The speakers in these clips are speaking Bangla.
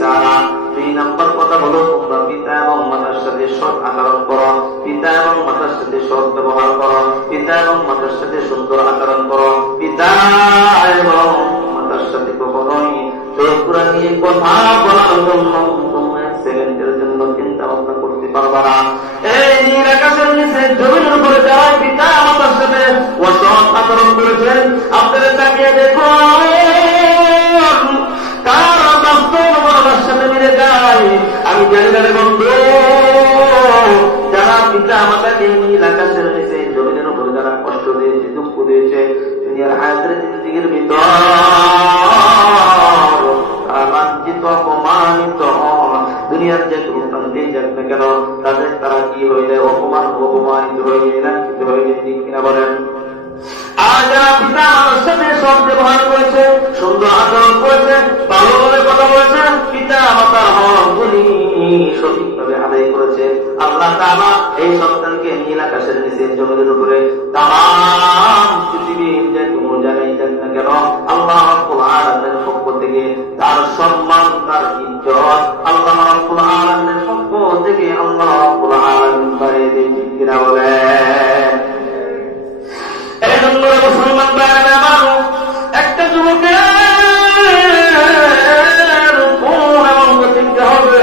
ইহসানা। 2 নম্বর কথা হলো তোমরা পিতা এবং মাতার সাথে সৎ আচরণ করো, পিতা এবং মাতার সাথে সৎ ব্যবহার করো, পিতা এবং মাতার সাথে সুন্দর আচরণ করো। পিতা এবং মাতার সাথে কখনোই চোখরা নিয়ে কথা বলার জন্য তোমরা সেকেন্ডের জন্য চিন্তা ভাবনা করতে পারবা না। এই নীল আকাশের নিচে জমির উপরে যারা পিতা মাতার সাথে অসৎ আচরণ করেছেন, আপনাদের তাকিয়ে দেখুন কার বাস্তব মনের সাথে মিলে যায়। আমি জানি না রে বন্ধু, যারা পিতা মাতাকে নীল আকাশের নিচে জমিনের উপরে যারা কষ্ট দিয়েছে, দুঃখ দিয়েছে, দুনিয়ার হায়াতের জিন্দেগীর ভিতর তারা লাঞ্ছিত অপমানিত, দুনিয়ার যে কোনো প্রান্তে যাক না কেন তারা কি হইলে অপমানিত হয়ে লাঞ্ছিত হয়ে ঠিক কিনা বলেন? আর যারা পিতা মাতার সাথে সৎ ব্যবহার করেছে, সুন্দর আচরণ করেছে, ভালোভাবে কথা বলেছে, পিতা মাতার হকগুলি সঠিকভাবে আদায় করেছে, আল্লাহ তাআলা এই সন্তানকে নীল আকাশের নিচে জমিনের উপরে তামাম পৃথিবীর যে কোনো জায়গায় যাক না কেন আল্লাহ রাব্বুল আলামিনের পক্ষ থেকে তার সম্মান, তার ইজ্জত আল্লাহ রাব্বুল আলামিনের পক্ষ থেকে আল্লাহ রাব্বুল আলামিন বাড়িয়ে দিয়েছেন কিনা বলে? মুসলমান ভাইরা আমার, একটা যুবকের কোন এমন প্রতিজ্ঞা হবে,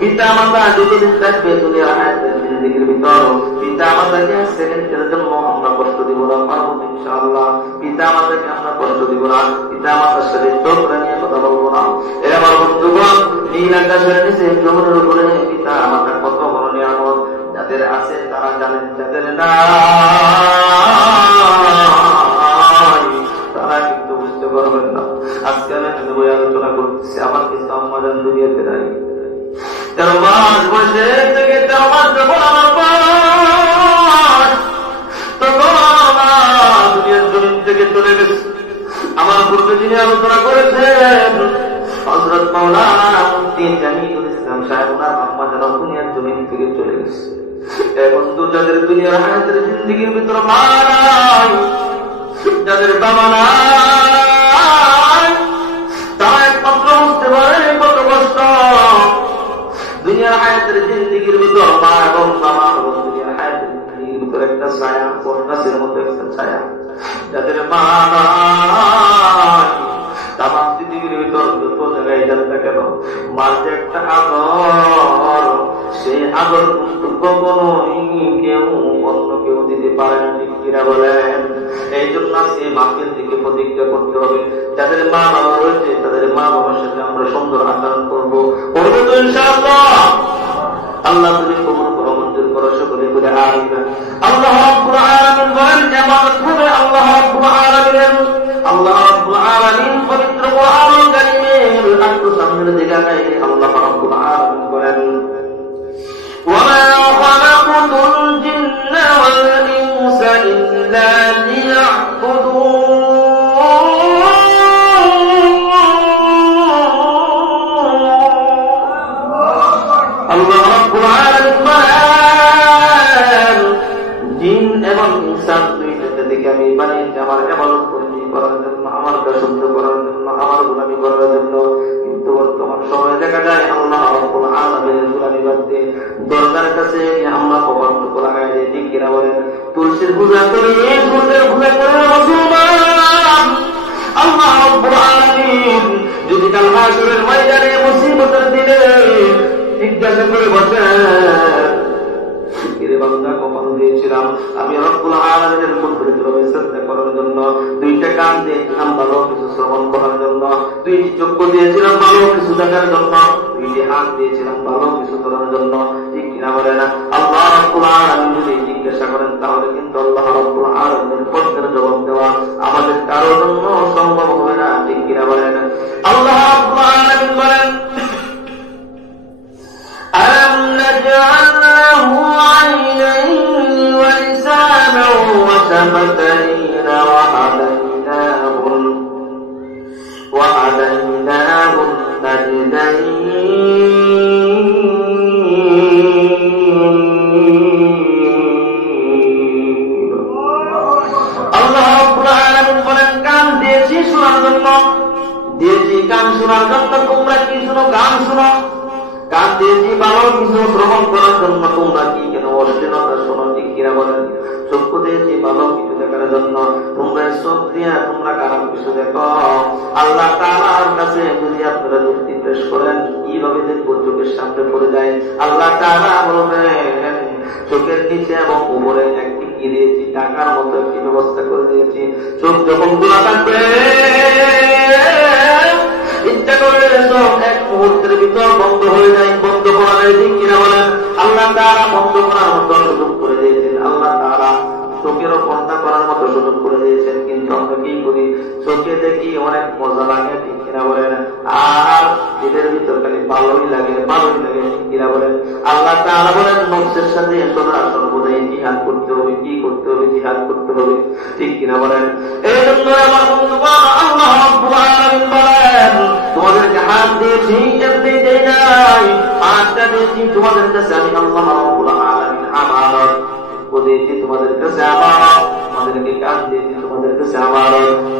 পিতা মাতা যতদিন থাকবে দুনিয়ার হায়াতের জিন্দেগীর ভিতর পিতা মাতাকে সেকেন্ডের জন্য আমরা কষ্ট দিব না, পারবো ইনশাআল্লাহ। পিতা মাতাকে আমরা কষ্ট দিব না, পিতা মাতার সাথে চোখ রাঙিয়ে কথা বলবো না। আমার বন্ধুগণ, নীল আকাশের নিচে জমিনের উপরে পিতা মাতার কত বড় নিয়ামত, যাদের আছে তারা জানেন, যাদের না তারা কিন্তু বুঝতে পারবেন না। আজকে আমি এখানে বই আলোচনা করতেছি, আমার কিন্তু আম্মাজান দুনিয়াতে নাই। 13 মাস বয়সে থেকে 13 মাস যখন আমার তখন দুনিয়ার জমিন থেকে চলে গেছে। আমার পূর্বে যিনি আলোচনা করেছেন হযরত মাওলানা মুফতি জামিউল ইসলাম সাহেব, ওনার আম্মাজান দুনিয়ার জমিন থেকে চলে গেছে। এখন তো যাদের দুনিয়ার হায়াতের জিন্দেগীর ভিতর মা নাই, যাদের বাবা নাই, তারা একমাত্র বুঝতে পারে কত কষ্ট দুনিয়ার হায়াতের জিন্দেগীর ভিতর মা এবং বাবা এবং দুনিয়ার হায়াতের জিন্দেগীর ভিতর একটা ছায়া, বটগাছের মধ্যে একটা ছায়া। যাদের মা নাই তামাম পৃথিবীর ভিতর যত জায়গায় যান না কেন মার যে একটা আদর, সেই আদর কিন্তু কখনোই কেউ অন্য কেউ দিতে পারে না, ঠিক কিনা বলেন? এই জন্য সেই মাকে দিকে প্রতিজ্ঞা করতে হবে। যাদের মা বাবা রয়েছে তাদের মা বাবার সাথে আমরা সুন্দর আচরণ করবো, করবো তো ইনশাআল্লাহ। আল্লাহ তুমি কবুল করো, মঞ্জুর করো, সকলে বলে আমিন। আল্লাহ রাব্বুল আলামিন বলেন কিয়ামত হবে আল্লাহ রাব্বুল আলামিনের, আল্লাহ রাব্বুল আলামিন পবিত্র কোরআনুল কারীমের একটু সামনের দিকে আগাইলে আল্লাহ রাব্বুল আলামিন বলেন ওয়ামা খালাকুতুল জিন্না ওয়াল ইনসা ইল্লা লিয়া'বুদুন। আল্লাহ রাব্বুল আলামিন বলেন জিন এবং ইনসান দুইটাকে দেখে আমি বানিয়েছি আমার ইবাদত করার জন্য, আমার দাসত্ব করার জন্য, আমার গোলামি করার জন্য। কিন্তু বর্তমান সময়ে দেখা যায় আল্লাহ রাব্বুল আলামিনের গোলামি বাদ দিয়ে দরজার কাছে আমরা কবর লাগাই দিই, ঠিক কিনা বলেন? তুলসীর পূজা করি, সূর্যের পূজা করে মুসলমান। আল্লাহ রাব্বুল আলামিন যদি কাল হাসরের ময়দানে মুসিবতের দিনে জিজ্ঞাসা করে বসেন কিরে বান্দা কখন দিয়েছিলাম আমি রব্বুল আলামিনের কুদরতকে শ্রদ্ধা করার জন্য, 2টা কান দিয়েছিলাম ভালো কিছু শ্রবণ করার জন্য, 2টি চক্ষু দিয়েছিলাম ভালো কিছু দেখার জন্য, 2টি হাত দিয়েছিলাম ভালো কিছু করার জন্য, ঠিক কিনা বলেন? আল্লাহ রাব্বুল আলামিন যদি জিজ্ঞাসা করেন তাহলে কিন্তু আল্লাহ রাব্বুল আলামিনের প্রশ্নের জবাব দেওয়া আমাদের কারোর জন্য সম্ভব হবে না, ঠিক কিনা বলেন? আল্লাহ রাব্বুল আলামিন বলেন ألم نجعل له عينين ولسانا وشفتين وهديناه النجدين। الله رب العالمين বলেন কান দিয়েছি শোনার জন্য, দিয়েছি গান শোনার জন্য তোমরা কি শোনো? গান শোনো। কান দিয়েছি ভালো কিছু শ্রবণ করার জন্য তোমরা কি কেন অশ্লীলতা শোনো? ঠিক কিনা বলেন? চক্ষু দিয়েছি ভালো কিছু দেখার জন্য তোমরা চোখ দিয়ে তোমরা খারাপ কিছু দেখো। আল্লাহ তাআলার কাছে যদি আপনারা যুক্তি পেশ করেন কিভাবে দেখবো? চোখের সামনে পড়ে যায়। আল্লাহ তাআলা বলবেন চোখের নিচে এবং উপরে একটি কি দিয়েছি? টাকার মতো একটি ব্যবস্থা করে দিয়েছি। চোখ যখন খোলা থাকবে ইচ্ছা করে চোখ এক মুহূর্তের ভিতর বন্ধ হয়ে যায়। বন্ধ করা যায় ঠিক কিনা বলেন? আল্লাহ তাআলা বন্ধ করার মতো সুযোগ করে দিয়েছেন। আল্লাহ তাআলা চোখেরও পর্দা করার মতো সুযোগ করে দিয়েছেন। কিন্তু আমরা কি করি? চোখে দেখি অনেক মজা লাগে ঠিক কিনা বলেন, আর এদের ভিতর খালি ভালোই লাগে ঠিক কিনা বলেন? আল্লাহ তাআলা বলেন নফসের সাথে সদা সর্বদাই জিহাদ করতে হবে। কি করতে হবে? জিহাদ করতে হবে ঠিক কিনা বলেন? এই জন্য আমার বন্ধুগণ আল্লাহ রাব্বুল আলামিন বলেন তোমাদেরকে হাত দিয়েছি এমনি দেই নাই, হাতটা দিয়েছি তোমাদের কাছে আমি আল্লাহ রাব্বুল আলামিন আমানত দিয়েছি তোমাদের কাছে আমানত, তোমাদেরকে কাজ দিয়েছি তোমাদের কাছে আমানত,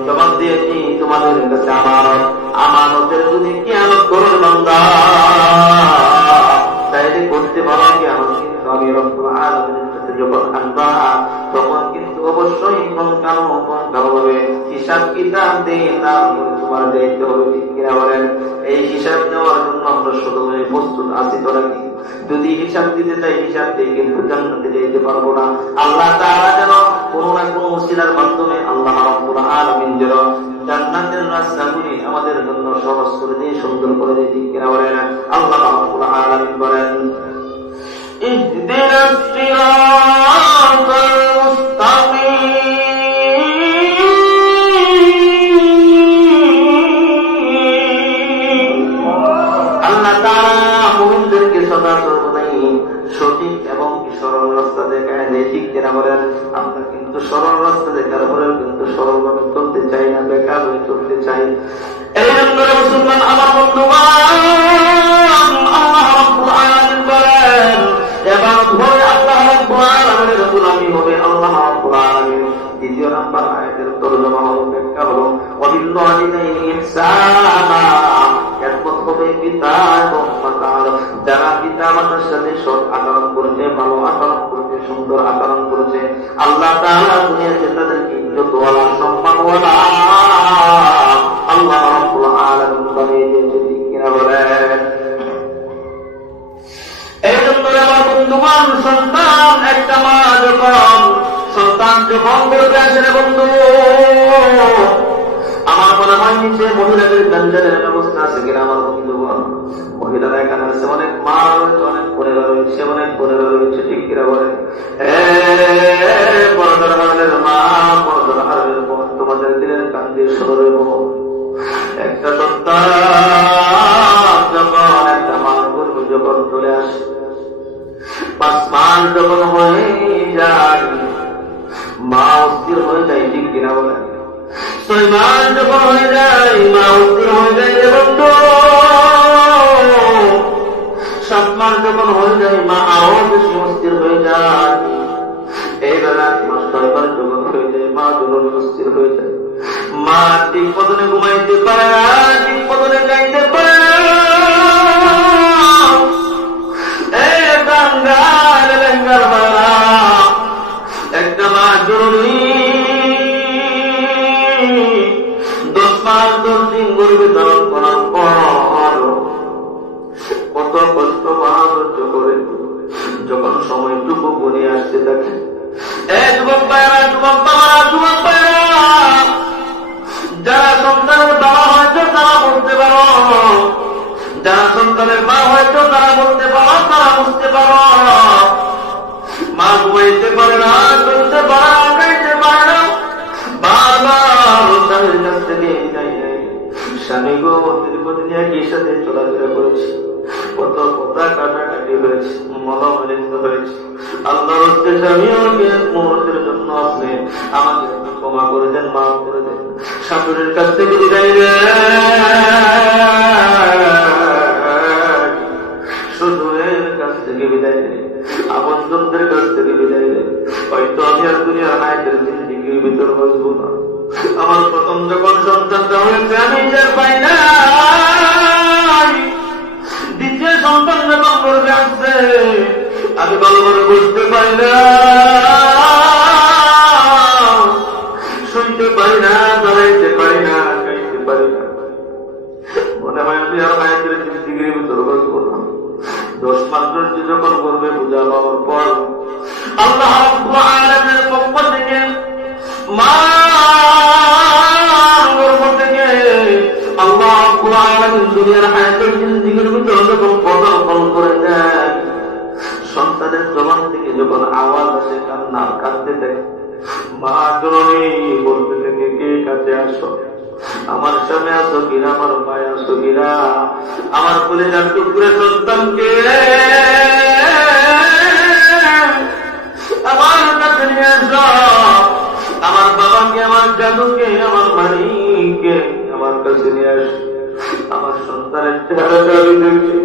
জবাব দিয়েছি তোমাদের কাছে আমানত। আমানতের যদি কিয়ামত করুন বান্দা চাইলে করতে পারো কিয়ামত, কিন্তু আমি রব্বুল আলামিনের কাছে যখন আনবা তখন কিন্তু অবশ্যই ভাবে হিসাব কিতাব দিয়ে তারপরে তোমার দায়িত্ব হবে ঠিক কিনা বলেন? এই হিসাব নেওয়ার জন্য আমরা শুধুমাত্র প্রস্তুত আছি তো নাকি? যদি হিসাব দিতে চাই হিসাব দিয়ে কিন্তু জান্নাতে যেতে পারবো না। আল্লাহ তাআলা যেন কোনো না কোনো ওসিলার মাধ্যমে আল্লাহ রাব্বুল আলামিন যেন জান্নাতের রাস্তাগুলি আমাদের জন্য সহজ করে দিয়ে সুন্দর করে দিয়ে ঠিক কিনা বলেন? আল্লাহ রাব্বুল আলামিন বলেন ইহদিনাস সিরাতাল মুস্তাকিম। আল্লাহ তাআলা মুমিনদেরকে সদা সর্বদাই সঠিক এবং সরল রাস্তা দেখায় দেয় ঠিক কিনা বলেন? আমরা কিন্তু সরল রাস্তা দেখার পরেও কিন্তু সরল ভাবে চলতে চাই না, বেকার হয়ে চলতে চাই। এই জন্য মুসলমান আমার বন্ধুগণ আল্লাহ রাব্বুল আলামিন বলেন এবার ধরে আল্লাহ রাব্বুল আলামিনের গোলামি হবে। আল্লাহ রাব্বুল আলামিন দ্বিতীয় নাম্বার আয়াতের তরজমা হলো, ব্যাখ্যা হলো ওয়াবিল ওয়ালিদাইনি ইহসানা। এরপর হবে পিতা এবং মাতার, যারা পিতা মাতার সাথে সৎ আচরণ করেছে, ভালো আচরণ করেছে, সুন্দর আচরণ করেছে, আল্লাহ তাআলা দুনিয়াতে তাদেরকে ইজ্জতওয়ালা সম্মানওয়ালা আল্লাহ রাব্বুল আলামিন বানিয়ে দিয়েছে ঠিক কিনা বলেন? এই জন্য আমার বন্ধুগণ সন্তান একটা মা যখন বলতে আসে বন্ধু আমার মনে হয় নিচে মহিলাদের গাঞ্জারের ব্যবস্থা আছে কিনা আমার বন্ধুগণ? মহিলারা এখানে আছে, অনেক মা রয়েছে, অনেক বোনেরা রয়েছে ঠিক কিনা বলে? পর্দার হারের মা, পর্দার হারের বোন, তোমাদের দিলের কান্দির সরে একটা সন্তান যখন একটা মা গর্ভ যখন চলে আসে, 5 মাস যখন হয়ে যায় মা অস্থির হয়ে যায় ঠিক কিনা বলে? 6 মাস যখন হয়ে যায় মা অস্থির হয়ে যায় বন্ধু। 7 মাস যখন হয়ে যায় মা আরো বেশি অস্থির হয়ে যায়। এইবার 8 মাস 6 মাস যখন হয়ে যায় মা জরুরি অস্থির হয়ে যায়। মা ঠিক পদনে ঘুমাইতে পারে না, ঠিক পদনে যাইতে পারে না। একটা মা জরুরি 10 মাস 10 দিন গর্ভে ধারণ করার পর কত কষ্ট মা সহ্য করে যখন সময়টুকু বনে আসতে থাকে। যুবক ভাইরা, যারা সন্তানের বাবা হয়তো তারা বলতে পারো, যারা সন্তানের মা হয়তো তারা বলতে পারো, তারা বুঝতে পারো মা ঘুমাইতে পারে না, চলতে পারে না, খাইতে পারে না, বারবার স্বামীর কাছ থেকে স্বামী গো দীর্ঘদিন একই সাথে চলাফেরা করেছি, কত কথা কাটাকাটি হয়েছে, মনোমালিন্য হয়েছে। আল্লাহর হস্তে স্বামী আমাকে মুহূর্তের জন্য আপনি আমাকে ক্ষমা করে দেন, মাফ করে দেন। শাশুড়ির কাছ থেকে বিদায় দেন, শ্বশুরের কাছ থেকে বিদায় দেন, আপনজনদের কাছ থেকে বিদায় দেন। হয়তো আমি আর দুনিয়ার হায়াতের জিন্দেগির ভিতর বসবো না। আমার প্রথম যখন সন্তানটা হয়েছে আমি টের পাই না দুনিয়ার হায়াতের জিন্দেগির ভিতরে যখন পদার্পণ করে দেয়, সন্তানের জবান থেকে যখন আওয়াজ আসে কান্নার, কাঁদতে দেয়, মা জননী বলতে থেকে কে কাছে আসো, আমার সামনে আসো কিনা, আমার পায়ে আসো কিনা, আমার কলিজার টুকরে সন্তানকে আমার কাছে নিয়ে আসো, আমার বাবাকে, আমার জাদুকে, আমার মালিককে আমার কাছে নিয়ে আসো। আমার সন্তানের চেহারাটা আমি দেখি,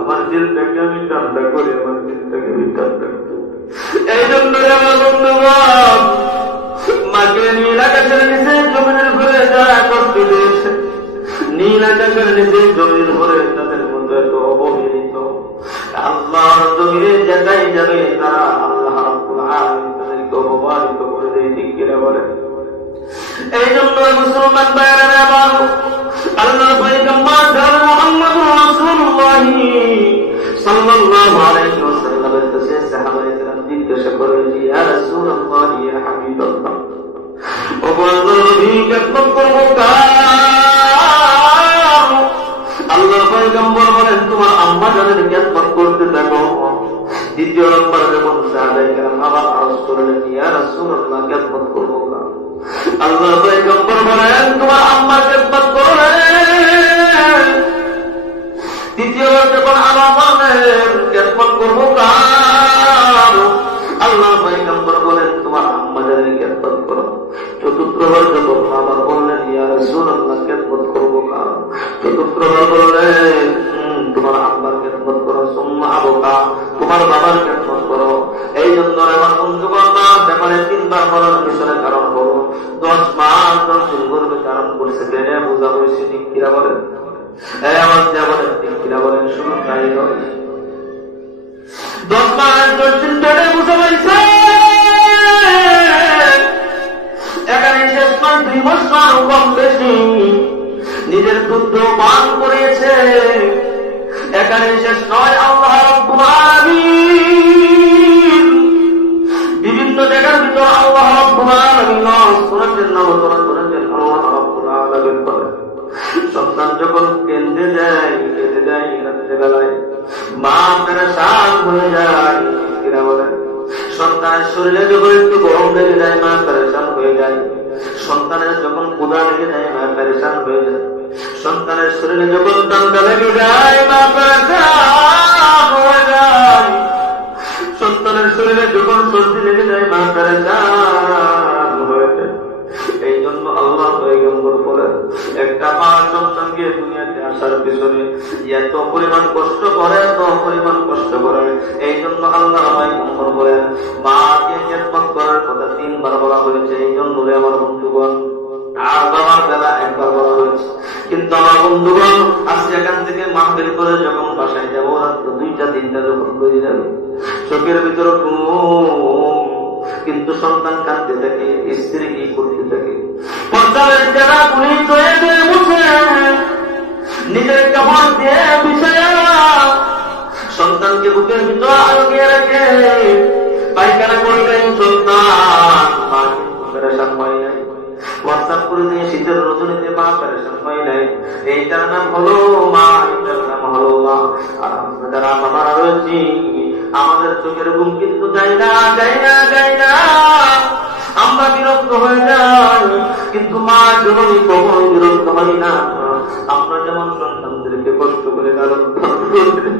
আমার দিলটাকে আমি ঠান্ডা করি, আমার দিলটাকে আমি ঠান্ডা করি। এই জন্য আমার বন্ধুগণ, মাকে নীল আকাশের নিচে জমিনের ঘরে যারা কষ্ট দিয়েছে, নীল আকাশের নিচে জমির ঘরে তাদের মধ্যে এত অবহেলিত, আল্লাহর জমিনে যেটাই যাবে তারা আল্লাহ রাব্বুল আলামিন তাদেরকে অপমানিত করে দেয়, ঠিক কিনা বলে। এই জন্য মুসলমান ভাইয়েরা আমার, আল্লাহর পয়গম্বর মুহাম্মদুর রাসূলুল্লাহ সাল্লাল্লাহু আলাইহি ওয়াসাল্লামের কাছে সাহাবায়ে কেরাম জিজ্ঞাসা করলেন, ইয়া রাসূলুল্লাহ, ইয়া হাবিবাল্লাহ, ও আল্লাহর নবী, কেমন করব কাজ? আল্লাহর পয়গম্বর বলেন, তোমার আম্মা জানের কেমন করতে থাকো। দ্বিতীয় নম্বর যখন সাহাবায়ে কেরাম আবার আওয়াজ করলেন, ইয়া রাসূলুল্লাহ, কেমন করব কাজ? আল্লাহর পয়গম্বর বলেন, তোমার আম্মার খেদমত করো। তৃতীয়বার যখন আবার বলেন, খেদমত করবো কার? আল্লাহর পয়গম্বর বলেন, তোমার আম্মা জানের খেদমত করো। চতুর্থবার যখন আবার বললেন, ইয়া রাসূলুল্লাহ, খেদমত করবো কার? চতুর্থবার বললেন, তোমার আম্মার খেদমত করো। সুম্মা আবুকা, তোমার বাবার খেদমত করো। এই জন্য আমার বন্ধুগণ, ব্যাপারে তিনবার বলার পিছনে কারণ হলো 10 মাস 10 দিন গর্ভে ধারণ করেছে, বেড়ে বোঝা হয়েছে, ঠিক কিনা বলেন? আমার যা বলেন, ঠিক কিনা বলেন? শুনুন, তাই নয়, 10 মাস 10 দিন বেড়ে বোঝা হয়েছে, এখানে শেষ মাস 2 মাস কম বেশি নিজের দুধ পান করেছে। এখানে শেষ নয়, আল্লাহ রাব্বুল আলামিন বিভিন্ন জায়গার ভিতর আল্লাহ রাব্বুল আলামিন সূরাতুন নাহল করেছেন। আল্লাহ রাব্বুল আলামিন বলেন, সন্তান যখন কেঁদে যায় রাত্রে বেলায়, মা পেরেশান হয়ে যায়, কিনা বলেন? সন্তানের শরীরে যখন একটু গরম লেগে যায়, মা পেরেশান হয়ে যায়। সন্তানের যখন ক্ষুধা লেগে যায়, মা পেরেশান হয়ে যায়। সন্তানের শরীরে যখন ঠান্ডা লেগে যায়, মা পেরেশান হয়ে যায়। সন্তানের শরীরে যখন সর্দি লেগে যায়, মা পেরেশান হয়ে যায়। এই জন্য আল্লাহ পয়গম্বর বলেন, একটা মা সন্তানকে দুনিয়াতে আসার পিছনে এত পরিমাণ কষ্ট করে, এত পরিমাণ কষ্ট করে। এই জন্য আল্লাহ পয়গম্বর বলেন, মাকে খেদমত করার কথা 3 বার বলা হয়েছে। এই জন্য আমার বন্ধুগণ, আর বাবার বেলা 1 বার বলা হয়েছে। কিন্তু আমার বন্ধুগণ, আজকে এখান থেকে মাহফিল করে যখন বাসায় যাবো, রাত্র 2টা 3টা যখন বেজে যাবে, চোখের ভিতরে ঘুম, কিন্তু সন্তান কাঁদতে থাকে, স্ত্রী কি করতে থাকে, পর্দারের যারা পুলিশ হয়ে মুছে নিজের কাপড় দিয়ে বিছায়া সন্তানকে বুকের ভিতরে আলগিয়ে রাখে, পায়খানা করলেন সন্তান, মা কিন্তু পেরেশান হয় নাই। হোয়াটসঅ্যাপ করে দিয়ে শীতের রজনীতে মা পেরেশান হয় নাই। এইটার নাম হলো মা, এইটার নাম হলো মা। আর আমরা যারা বাবারা রয়েছি, আমাদের চোখের ঘুম কিন্তু যাই না, আমরা বিরক্ত হয়ে যাই, কিন্তু মা জননী কখনো বিরক্ত হয় না। আমরা যেমন সন্তানদেরকে কষ্ট করে লালন পালন করি,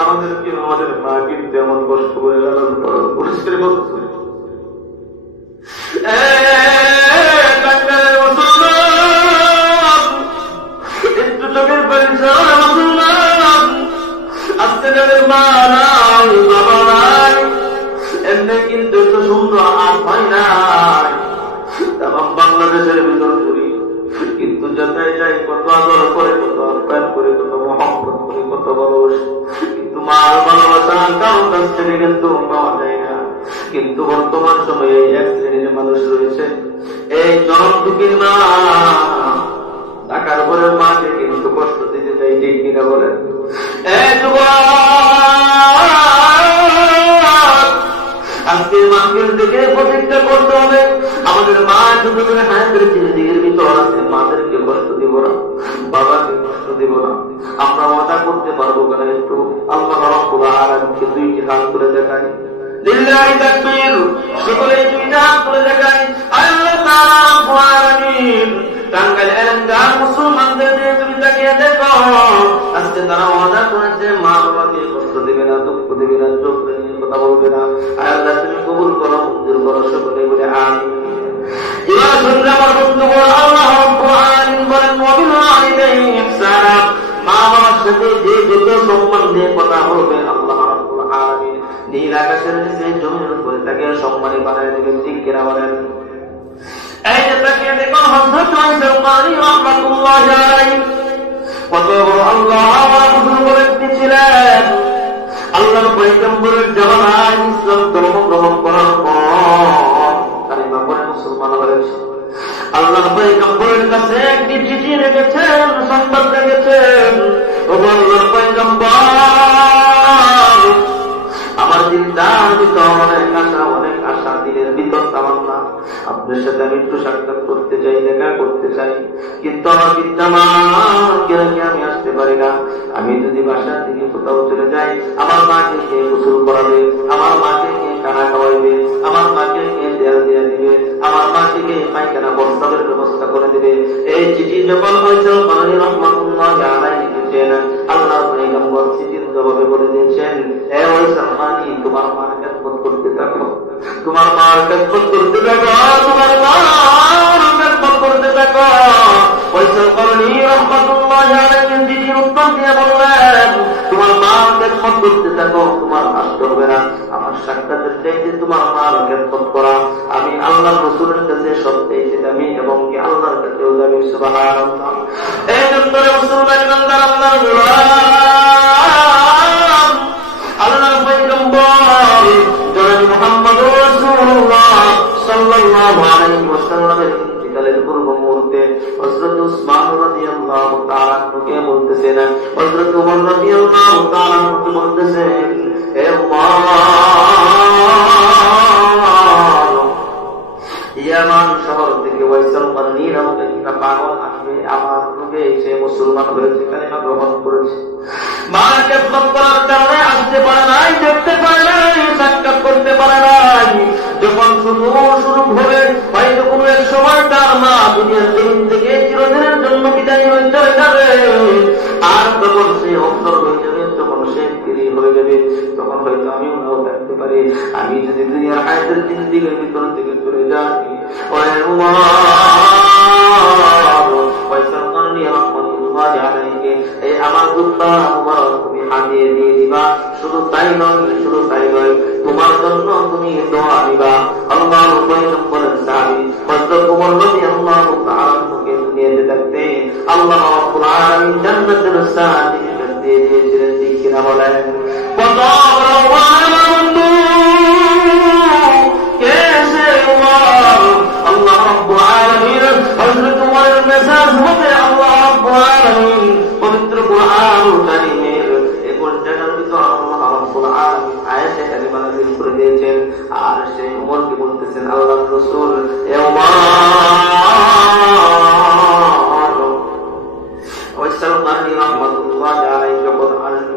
আমাদেরকে আমাদের মা কিন্তু এমন কষ্ট করে লালন পালন করছে। একটু চোখের পরিচয়, আজকে যাদের মা নাই, বাবা নাই, এমনি কিন্তু এত সুন্দর আর হয় নাই। তাম বাংলাদেশের ভিতর করি, কিন্তু যাতাই যাই কত আদর করে, কত আপ্যায়ন করে, কত মহব্বত করে, কত ভালোবাসে, কিন্তু মার ভালোবাসা কারো কাছ থেকে কিন্তু পাওয়া যায় না। কিন্তু বর্তমান সময়ে এক শ্রেণীর মানুষ রয়েছে, এই জনম দুঃখীর মা, টাকার পরে মাকে কিন্তু কষ্ট দিতে চাই, ঠিক কিনা বলেন? আজকে মাকে দেখে প্রতিজ্ঞা করতে হবে, আমাদের মা যতদিন হায়াতের জিন্দেগির ভিতর আছে, মাদেরকে কষ্ট দিব না, বাবাকে কষ্ট দিব না। আমরা ওয়াদা করতে পারবো কেন? একটু আল্লাহ রাব্বুল আলামিনকে দুইটি হাত তুলে দেখাই, লিল্লাহি তাকবীর, সকলে দুইটা হাত তুলে দেখাই। আল্লাহ তাআলা রাব্বুল আলামিন টাঙ্গাইল এলাকার মুসলমানদের দিয়ে তুমি তাকিয়ে দেখো, আজকে তারা ওয়াদা করেছে মা বাবাকে কষ্ট দিবে না, দুঃখ দিবে না, চোখ নিয়ে কথা বলবে না। আল্লাহ তুমি কবুল করো, মঞ্জুর করো, সকলে বলে আমিন। এবার শুনলে আমার বন্ধুগণ, আল্লাহ রাব্বুল আলামিন বলেন ওয়াবিল ওয়ালিদাইনি ইহসানা, মা বাবার সাথে যে যত সম্মান দিয়ে কথা বলবে আল্লাহ রাব্বুল আলামিন নীল আকাশের নিচে জমির উপরে তাকে সম্মানী বানায় দেবেন। ঠিক কিনা বলেন? এই যে তাকে দেখুন হযরত ঈসা আলাইহি রাহমাতুল্লাহি আলাইহি কত বড় আল্লাহ রাব্বুল ব্যক্তি ছিলেন। আল্লাহর পয়গম্বরের জামানায় ইসলাম ধর্ম গ্রহণ করার পর কালিমা পড়ে মুসলমান হয়েছে। আল্লাহর পয়গম্বরের কাছে একটি চিঠি রেখেছেন, সংবাদ রেখেছেন, ও আল্লাহর পয়গম্বর, আমার চিন্তার ভিতর অনেক আশা দিনের ভিতর তামান্না, আপনার সাথে আমি একটু সাক্ষাৎ করতে চাই, দেখা করতে চাই, কিন্তু আমার বিদ্যমানকে রেখে আমি আসতে পারি না। আমি যদি বাসার দিকে কোথাও চলে যাই, আমার মাকে কে গোসল করাবে, আমার মাকে কে খানা খাওয়াইবে, আমার মাকে কে দেয়াল দিয়ে দিবে, আমার মাকে কে পায়খানা প্রস্তাবের ব্যবস্থা করে দিবে। এই চিঠি যখন হয়েছে রহমাতুল্লাহি আলাইহি লিখেছেন, আল্লাহর পয়গম্বর চিঠির জবাবে বলে দিয়েছেন, এ ওয়াইস আমানি তোমার মার খেদমত করতে থাকো, তোমার মার খেদমত করতে থাকো, তোমার মার খেদমত করতে থাকো। ওয়াইসুল করনি রহমাতুল্লাহি আলাইহি চিঠির উত্তর দিয়ে বললেন, তোমার মার খেদমত করতে থাকো, তোমার কষ্ট হবে না। আমার সাক্ষাতের চাইতে তোমার মার খেদমত করা আমি আল্লাহর রাসূলের কাছে সবচেয়ে দামি এবং কি আল্লাহর কাছেও দামি। সুবহানাল্লাহ। এই জন্য মুসলমান বান্দা আল্লাহর গোলাম, আল্লাহর পয়গম্বর জনাব মুহাম্মদুর রাসূলুল্লাহ সাল্লাল্লাহু আলাইহি ওয়াসাল্লামের ইন্তিকালের পূর্ব মুহূর্তে হযরত উসমান রাদিয়াল্লাহু তাআলা আনহুকে বলতেছেন, হযরত ওমর রাদিয়াল্লাহু তাআলা আনহুকে বলতেছেন, হে ওমর, ইয়ামান শহর থেকে ওয়াইসাল করনি নামক একটা পাগল আসবে, আমার রূপে এসে মুসলমান হয়েছে, কালিমা গ্রহণ করেছে। মার খেদমত করার কারণে আসতে পারে নাই, দেখতে পারে নাই, সাক্ষাৎ করতে পারে নাই। যখন শুরু হবে, হয়তো কোনো এক সময় তার মা দুনিয়ার জমিন থেকে চিরদিনের জন্য বিদায় হয়ে চলে যাবে, আর তখন সে অন্তর হয়ে যাবে, তখন সে ফিরে হয়ে যাবে, তখন হয়তো আমিও নাও থাকতে পারি। আমি যদি দুনিয়ার হায়াতের জিন্দেগীর ভিতর থেকে চলে যাই, আমার দুঃখটা তুমি হাতিয়ে দিয়ে দিবা। শুধু তাই নয়, শুধু তাই নয়, তোমার জন্য তুমি দোয়া দিবা। আল্লাহর পয়গম্বরের সাহাবী হযরত ওমর রাদিয়াল্লাহু তাআলা আনহুকে দুনিয়াতে থাকতে আল্লাহ রাব্বুল আলামিন জান্নাতের সার্টিফিকেট দিয়ে দিয়েছিলেন। ঠিক কিনা বলেন? কত বড় বন্ধু কেসে ওমর, আল্লাহ রাব্বুল আলামিন হযরত ওমরের মেজাজ মতে আল্লাহ রাব্বুল আলামিন পবিত্র কুরআনুল কারীমের এই পর্যায়ের ভিতর আল্লাহ রাব্বুল আলামিন আয়াতে কারিমা নাযিল করে দিয়েছেন। আর সেই ওমরকে বলতেছেন, আল্লাহর রাসূল, এ ওমর, ওয়াইসাল করনি রাহমাতুল্লাহি আলাইহি যখন আসবে,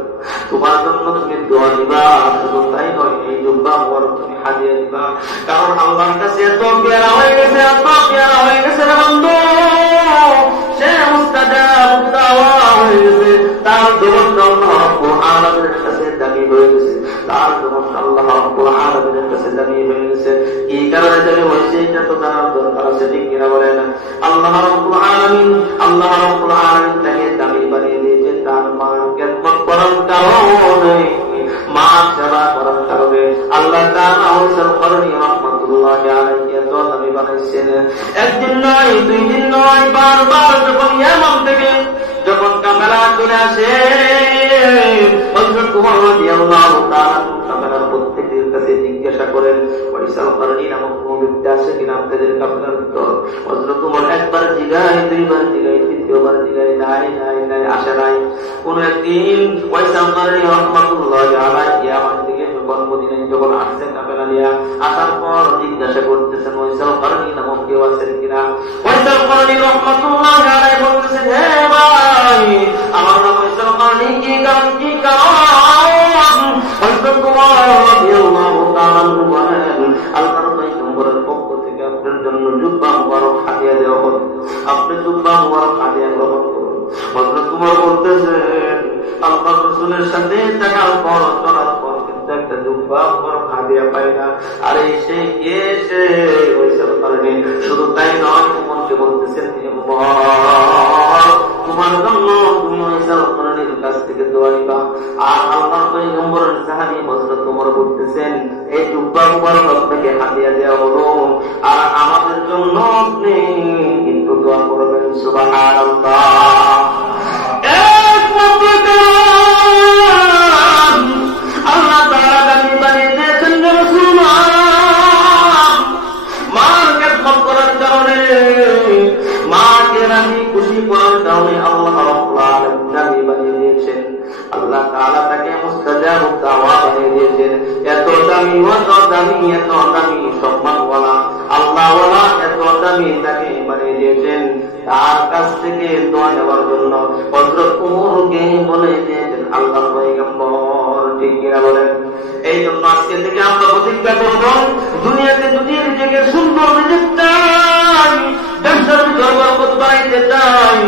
তোমার জন্য তুমি দোয়া দিবা। শুধু তাই নয়, এই জুব্বা ওমর তুমি হাদিয়া দিবা। কারণ আল্লাহর কাছে এত পেয়ারা হয়ে গেছে, এত পেয়ারা হয়ে গেছে রে বন্ধু, সে মুস্তাজাব দাওয়া হয়ে গেছে, তার জীবনটা আল্লাহ রাব্বুল আলামিনের কাছে দামি হয়ে গেছে, তার জীবনটা আল্লাহ রাব্বুল আলামিনের কাছে দামি হয়ে গেছে। এই কারণে দামি হয়েছে এটা তো জানার দরকার আছে। ঠিক কিনা বলেন? আল্লাহ রাব্বুল আলামিন তাকে দামি বানিয়ে দিয়েছে তার মার খেদমত করার কারণে, মা সেবা করার কারণে। আল্লাহ তাআলা ওয়াইসাল করনি রাহমাতুল্লাহি আলাইহি এত দামি বানাইছেন। একদিন নয়, দুই দিন নয়, বারবার যখন ইয়ামান থেকে যখন কাফেলা চলে আসে, হযরত ওমর রাদিয়াল্লাহু তাআলা কাফেলার প্রত্যেকের কাছে জিজ্ঞাসা করেন, ওয়াইসাল করনি নামক কোন ব্যক্তি আছে কিনা আপনাদের কাফেলার ভিতর? হযরত ওমর একবার জিগায়, দুইবার জিগায়, তৃতীয়বার জিগায়, নাই নাই নাই, আসে নাই। কোন একদিন ওয়াইসাল করনি রাহমাতুল্লাহি আলাইহি ইয়ামান থেকে যখন মদিনায় যখন আসছেন কাফেলা নিয়ে, আসার পর জিজ্ঞাসা করতেছেন, ওয়াইসাল করনি নামক কেউ আছেন কিনা? ফয়সাল করণী রহমাতুল্লাহি আলাইহি বলতেছেন, হে ভাই, আমার নাম ফয়সাল করণী, কি কারণ হযরত ওমর রাদিয়াল্লাহু তাআলা বলেন, আল্লাহর পয়গম্বরের পক্ষ থেকে আপনার জন্য জুব্বা মুবারক হাদিয়া দেওয়া হলো, আপনি জুব্বা মুবারক হাদিয়া গ্রহণ করুন। হযরত ওমর বলতেছেন, আল্লাহর রাসূলের সাথে দেখার পর চলার পর কিন্তু একটা জুব্বা মুবারক হাদিয়া পাই না। আরে সে কে? সে ফয়সাল করণী। শুধু তাই নয়, ওমরকে বলতেছেন, তোমার জন্য তুমি ফয়সাল করণীর কাছ থেকে দোয়া নিবা। আর আল্লাহর পয়গম্বরের সাহাবী হযরত ওমর বলতেছেন, এই জুব্বা মুবারক আপনাকে হাদিয়া দেওয়া হলো, আর আমাদের জন্য আপনি কিন্তু দোয়া করবেন। সুবহানাল্লাহ। আল্লাহ তাআলা দামি বানিয়ে দিয়েছেন মুসলমান। মার খেদমত করার কারণে, মাকে রাজি খুশি করার কারণে আল্লাহ রাব্বুল আলামিন দামি বানিয়ে দিয়েছেন। আল্লাহ তাআলা তাকে মুস্তাজাবুদ দাওয়া বানিয়ে দিয়েছেন। এত দামি, এত দামি, এত দামি, সম্মানওয়ালা, আল্লাহওয়ালা, এত দামি তাকে বানিয়ে দিয়েছেন। তার কাছ থেকে দোয়া নেওয়ার জন্য হযরত ওমরকে বলে দিয়েছেন আল্লাহর পয়গম্বর। ঠিক কিনা বলেন? এই জন্য আজকে থেকে আমরা প্রতিজ্ঞা করব, দুনিয়াতে যদি নিজেকে সুন্দর রিজিক চাই, ব্যবসার ভিতর বরকত বাড়াইতে চাই,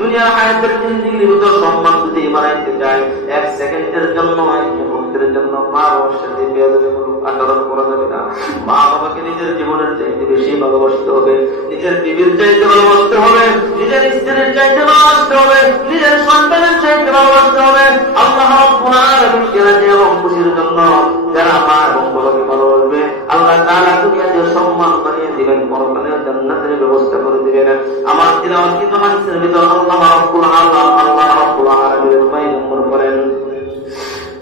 দুনিয়ার হায়াতের জিন্দেগির ভিতর সম্মান যদি বাড়াইতে চাই, এক সেকেন্ডের জন্য, এক মুহূর্তের জন্য মা বাবার সাথে বেয়াদবিমূলক আচরণ করা যাবে না। মা বাবাকে নিজের জীবনের চাইতে বেশি ভালোবাসতে হবে, নিজের বিবির চাইতে ভালোবাসতে হবে, নিজের স্ত্রীর চাইতে ভালোবাসতে হবে, নিজের সন্তানের চাইতে ভালোবাসতে হবে। আল্লাহ রাব্বুল আলামিনকে রাজি এবং খুশির জন্য যারা মা এবং বাবাকে ভালোবাসবে, আল্লাহ তাআলা দুনিয়াতে সম্মান বানিয়ে দিবেন, পরকালে জান্নাতের ব্যবস্থা করে দিবেন। আমার তিলাওয়াতকৃত হাদিসের ভিতর আল্লাহ রাব্বুল আলামিনের পয়গম্বর বলেন,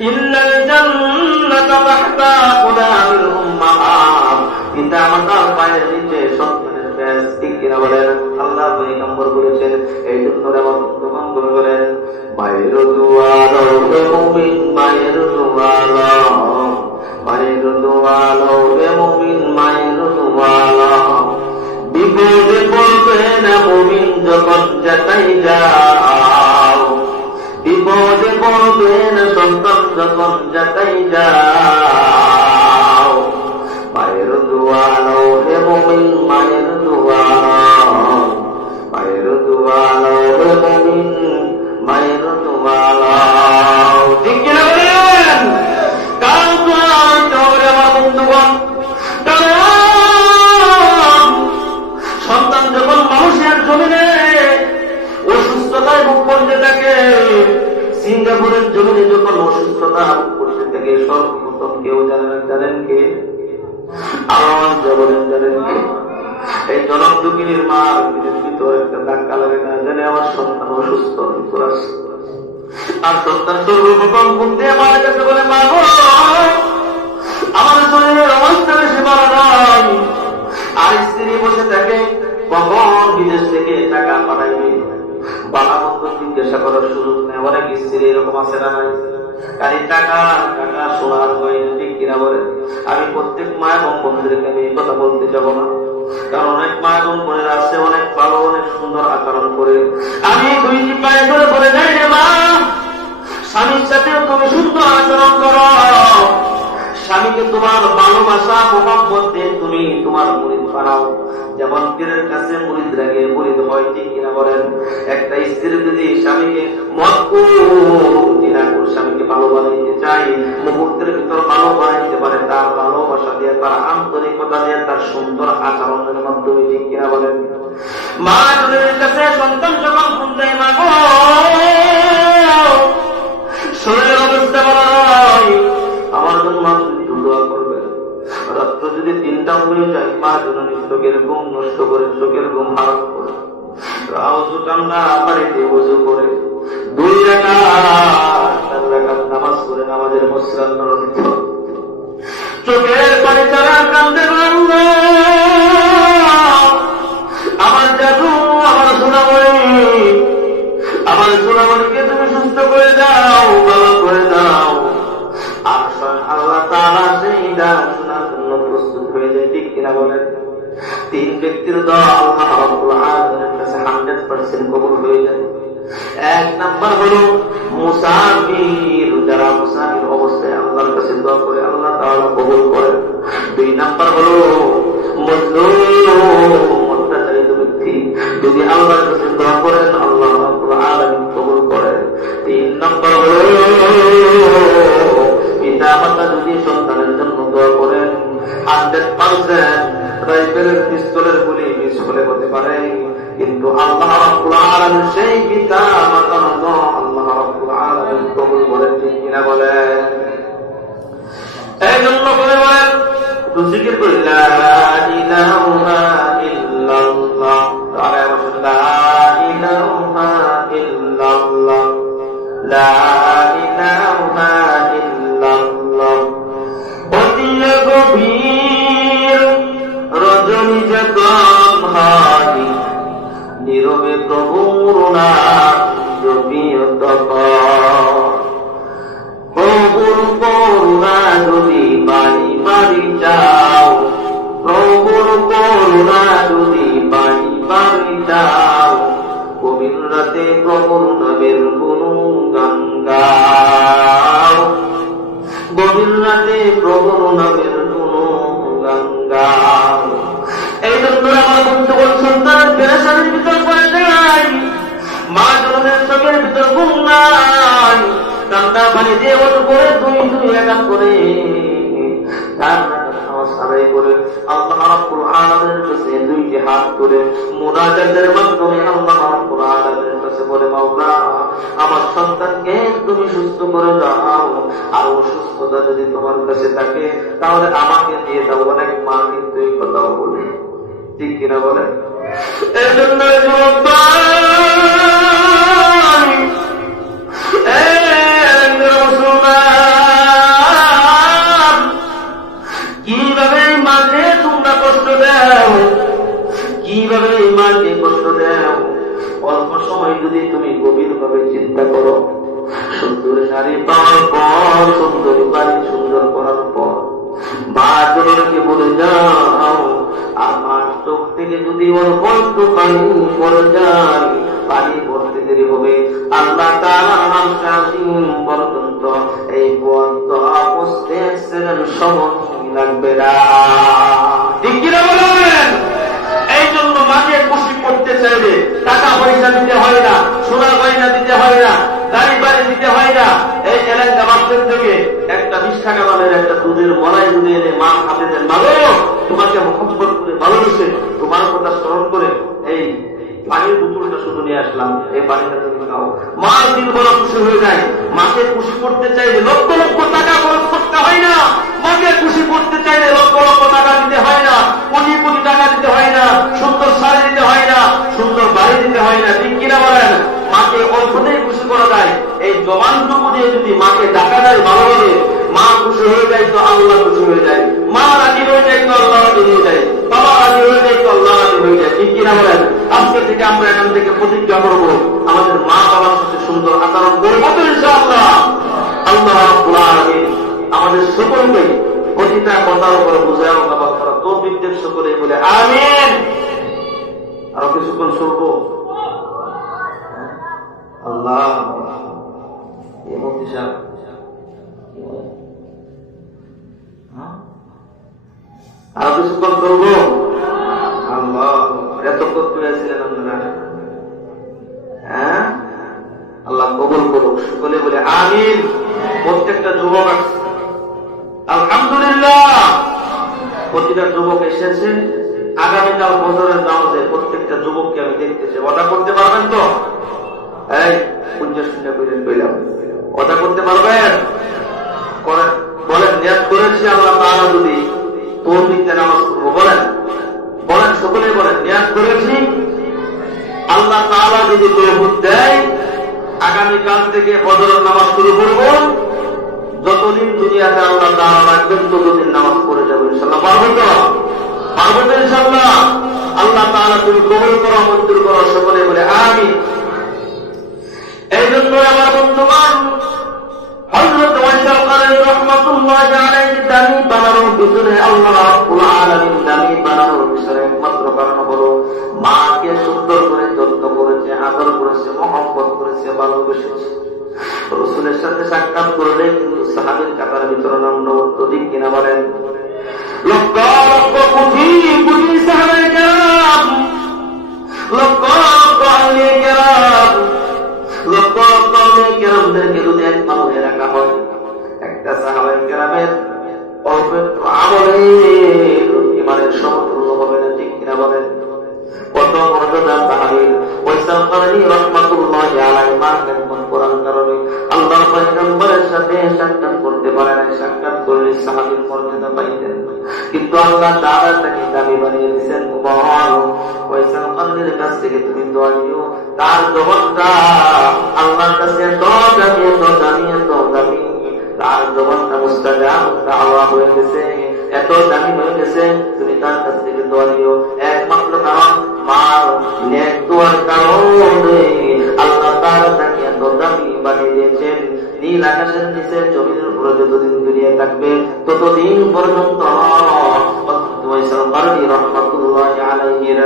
ইন্নাল জান্নাতা তাহতা কুদামিল উম্মাহাত, পিতামাতার পায়ের নিচে সন্তানের বেশ। ঠিক কিনা বলেন? আল্লাহ পয়গম্বর বলেছেন। এই জন্য আমার বন্ধুগণ বলেন, মায়ের দোয়া লও রে মুমিন, মায়ের দোয়া লও, মায়ের দোয়া লও রে মুমিন, মায়ের দোয়া লও। বিপদে পড়বে না মুমিন যখন যেতাই যাও, বিপদে পড়বে না সন্তান যখন যেতাই যাও। মায়ের দোয়া লও হে মুমিন, মায়ের দোয়া লও, মায়ের দোয়া লও হে মুমিন, মায়ের দোয়া লও। ঠিক কিনা বলেন? কারণ দোয়া হইতে হবে আমার বন্ধুগণ। সন্তান যখন মানুষের জমিনে অসুস্থতায় ভোগ করতে থাকে, সিঙ্গাপুরের জমিনে যখন অসুস্থতা ভোগ করতে থাকে, সর্বপ্রথম কেউ জানেন কে? আওয়াজ বলেন, জানেন কে? এই জনক দুঃখিনীর মা ভিতর একটা ধাক্কা লাগে না, জানে আমার সন্তান অসুস্থ ভিতর আসছে। আর সন্তান সর্বপ্রথম মুখ দিয়ে আমার কাছে বলে, মা গো, আমার শরীরের অবস্থা বেশি ভালো নয়। আর স্ত্রী বসে থাকে, কখন বিদেশ থেকে টাকা পাঠাইবে, বাবা মন্দ জিজ্ঞাসা করার সুযোগ নেই। অনেক স্ত্রী এরকম আছে না? খালি টাকা টাকা শোনার হয়। ঠিক কিনা বলে? আমি প্রত্যেক মা এবং বোনদেরকে আমি এই কথা বলতে যাবো না, কারণ অনেক মা এবং বোনেরা আছে অনেক ভালো, অনেক সুন্দর আচরণ করে। আমি দুইটি পায়ে ধরে বলে যাই রে মা, স্বামীর সাথে তুমি সুন্দর আচরণ করো, স্বামীকে তোমার ভালোবাসা মোহাম্মত দিয়ে তুমি তোমার মুরিদ বানাও। যেমন পীরের কাছে মুরিদ লাগে, মুরিদ হয়। ঠিক কিনা বলেন? একটা স্ত্রী যদি স্বামীকে স্বামীকে ভালো বানাইতে চাই, মুহূর্তের ভিতর ভালো বানাইতে পারে তার ভালোবাসা দিয়ে, তার আন্তরিকতা দিয়ে, তার সুন্দর আচরণের মাধ্যমে। ঠিক কিনা বলেন? মা বোনের কাছে সন্তান যখন ফোন দেয়, মা গো, শরীরের অবস্থা ভালো নয়, আমার জন্য দোয়া করবেন। রাত্র যদি 3টা হয়ে যায়, মা জননী চোখের ঘুম নষ্ট করে, চোখের ঘুম হারাম করে, ঠান্ডা পানিতে ওযু করে 2 রাকাত 4 রাকাত নামাজ পড়ে, নামাজের মসজিদ চোখের পানি ছাড়া কান্দে, আমার জাদু, আমার সোনামণি, আমার সোনামণিকে তুমি সুস্থ করে দাও, ভালো করে দাও। আর আল্লাহ তাআলা সেই দান শোনার জন্য প্রস্তুত হয়ে যায়। ঠিক কিনা বলেন? তিন ব্যক্তির দোয়া আল্লাহ রাব্বুল আলামিনের কাছে 100% কবুল হয়ে যায়। এক নাম্বার হলো মুসাফির, যারা মুসাফির অবস্থায় আল্লাহর কাছে দোয়া করে আল্লাহ তাআলা কবুল করেন। দুই নাম্বার হলো মজলুম, অত্যাচারিত ব্যক্তি যদি আল্লাহর কাছে দোয়া করেন আল্লাহ রাব্বুল আলামিন কবুল করেন। তিন নাম্বার হলো পিতা মাতা যদি সন্তানের জন্য দোয়া করেন 100% রাইফেলের পিস্তলের গুলি মিস হলে হতে পারে, কিন্তু আল্লাহ রাব্বুল আলামিন সেই পিতা মাতার দোয়া আল্লাহ রাব্বুল আলামিন কবুল করেন। ঠিক কিনা বলেন? এই জন্য করে বলেন তো জিকির করি লা ইলাহা ইল্লাল্লাহ, তাআলা বলেন লা ইলাহা ইল্লাল্লাহ, লা ইলাহা ইল্লাল্লাহ। অতি গভীর রজনী যখন হারি নীরবে প্রভুর নাম জপিও তখন, প্রভুর করুণা যদি বাড়ি বাড়ি যাও, প্রভুর করুণা যদি বাড়ি বাড়ি যাও, গভীর রাতে প্রভুর নামের গুণগান গাও, গভীর রাতে প্রভুর নামের গুণগান গাও। এই জন্য আমার বন্ধুগণ সন্তানের পেরেশানির ভিতর পড়ে যায়, মা জননের চোখের ভিতর ঘুম নাই, কান্না পানি দিয়ে ওর করে দুই দুই একা করে আদায় করে আল্লাহ রাব্বুল আলামিনের কাছে দুইটি হাত করে মুনাজাতের মাধ্যমে আল্লাহ রাব্বুল আলামিনের কাছে বলে, মাওলা আমার সন্তানকে তুমি সুস্থ করে দাও, আর অসুস্থতা যদি তোমার কাছে থাকে তাহলে আমাকে দিয়ে দাও। অনেক মা কিন্তু এই কথাও বলে, ঠিক কিনা বলে? এর জন্য কিভাবে মাকে তোমরা কষ্ট দাও, কিভাবে মাকে কষ্ট দাও? অল্প সময় যদি তুমি গভীর ভাবে চিন্তা করো, সুন্দর শাড়ি পাওয়ার পর, সুন্দর বাড়ি সুন্দর করার পর মা জনকে বলে যাও, আমার চোখ থেকে যদি ওর বন্ধ পানি পড়ে যায়, পানি পড়তে দেরি হবে আল্লাহ তাআলা পর্যন্ত এই পর্যন্ত বসতে সময় লাগবে না। ঠিক কিনা বলেন? এই জন্য মাকে খুশি করতে চাইলে টাকা পয়সা দিতে হয় না, সোনা গয়না দিতে হয় না, গাড়ি বাড়ি দিতে হয় না। এই এলাকা মার্কেট থেকে একটা 20 টাকা দামের একটা দুধের মলাই দুধে এনে মা হাতে দেন, ভালো তোমাকে মহব্বত করে ভালোবেসে তোমার কথা স্মরণ করে এই পানির বোতলটা শুধু নিয়ে আসলাম, এই পানিটা তুমি খাও। মা দিল বড় খুশি হয়ে যায়। মাকে খুশি করতে চাইলে লক্ষ লক্ষ টাকা খরচ করতে হয় না, মাকে খুশি করতে চাইলে লক্ষ লক্ষ টাকা দিতে হয় না, কোটি কোটি টাকা দিতে হয় না, সুন্দর শাড়ি দিতে হয় না, সুন্দর বাড়ি দিতে হয় না। ঠিক কিনা বলেন? মাকে অল্পতেই খুশি করা যায়। এই জবানটুকু দিয়ে যদি মাকে ডাকা যায় ভালোভাবে, মা খুশি হয়ে যায় তো আল্লাহ খুশি হয়ে যায়, মা রাজি হয়ে যায় তো আল্লাহ রাজি হয়ে যায়, বাবা রাজি হয়ে যায় তো আল্লাহ রাজি হয়ে যায়। ঠিক কিনা বলেন? আজকে থেকে আমরা এখান থেকে প্রতিজ্ঞা করবো আমাদের মা বাবার সাথে সুন্দর আচরণ করবো তো ইনশাআল্লাহ। আল্লাহ রাব্বুল আলামিন আমাদের সকলকে প্রতিটা কথার উপর বুঝায় মোকাবেলা করা তৌফিক দেন সকলে বলে আমিন। আরো কিছুক্ষণ শুনবো আল্লাহ আরো কিছুক্ষণ করবো আল্লাহ। এতক্ষণ পেয়েছিলেন আপনারা? হ্যাঁ, আল্লাহ কবুল করুক সকলে বলে আমিন। প্রত্যেকটা যুবক আসছে আলহামদুলিল্লাহ, প্রতিটা যুবক এসেছে। আগামীকাল বছরের নামাজে প্রত্যেকটা যুবককে আমি দেখতেছি। অর্ডার করতে পারবেন তো? এই 50 কইলাম, অর্ডার করতে পারবেন? বলেন নিয়াত করেছি আল্লাহ তাআলা যদি তৌফিক দেন নামাজ পড়বো। বলেন বলেন সকলে বলেন নিয়াত করেছি আল্লাহ তাআলা যদি তৌফিক দেয় আগামীকাল থেকে ফজরের নামাজ শুরু করব। যতদিন দুনিয়াতে আল্লাহ তাআলা রাখবেন ততদিন নামাজ পড়ে যাবো ইনশাআল্লাহ। পারবো তো? পারবো তো ইনশাআল্লাহ। আল্লাহ তাআলা তুমি কবুল করো, মঞ্জুর করো সকলে বলে আমিন। এই জন্য আমার বন্ধুগণ হযরত ওয়াইসাল কারনী রাহমাতুল্লাহি আলাইহি দামি বানানোর পিছনে আল্লাহ রাব্বুল আলামিন দামি বানানোর মানুষের একমাত্র কারণ হলো মাকে সুন্দর করে যত্ন করেছে, আদর করেছে, মহব্বত করেছে, ভালোবেসেছে। রাসূলের সাথে সাক্ষাৎ করলে কিন্তু সাহাবীর কাতার ভিতরে নাম নবত, ঠিক কিনা বলেন? লক্ষ লক্ষ কোটি কোটি সাহাবায়ে কেরাম, লক্ষ লক্ষ আউলিয়া কেরাম, লক্ষ লক্ষ আউলিয়া কেরামদেরকে যদি এক মামুনে রাখা হয়, একটা সাহাবায়ে কেরামের অল্প একটু আমলে ইমানের সমতুল্য হবে না, ঠিক কিনা বলেন? কত মর্যাদা সাহাবীর। ওয়াইসাল কারনী রাহমাতুল্লাহি আলাইহি মার্কেটমন করার কারণে আল্লাহর পয়গম্বরের সাথে সাক্ষাৎ করতে পারে না। সাক্ষাৎ করলে সাহাবীর মর্যাদা পাইতেন, কিন্তু আল্লাহ তাআলা তাকে দাবি বানিয়ে দিয়েছেন, ওয়াইসাল কারনীর কাছ থেকে তুমি দোয়া নিও, তার জবানটা আল্লাহর কাছে এত দামি, তার জবানটা মুস্তাজাব দাওয়া হয়ে গেছে, এত দামি হয়ে গেছে, তুমি তার কাছ থেকে দোয়া নিও। একমাত্র কারণ মার নেক দোয়ার কারণে আল্লাহ তাআলা তাকে এত দামি বানিয়ে দিয়েছেন। নীল আকাশের নিচে জমিনের উপরে যতদিন দুনিয়া থাকবে ততদিন পর্যন্ত রহমাতুল্লাহি আলাইহির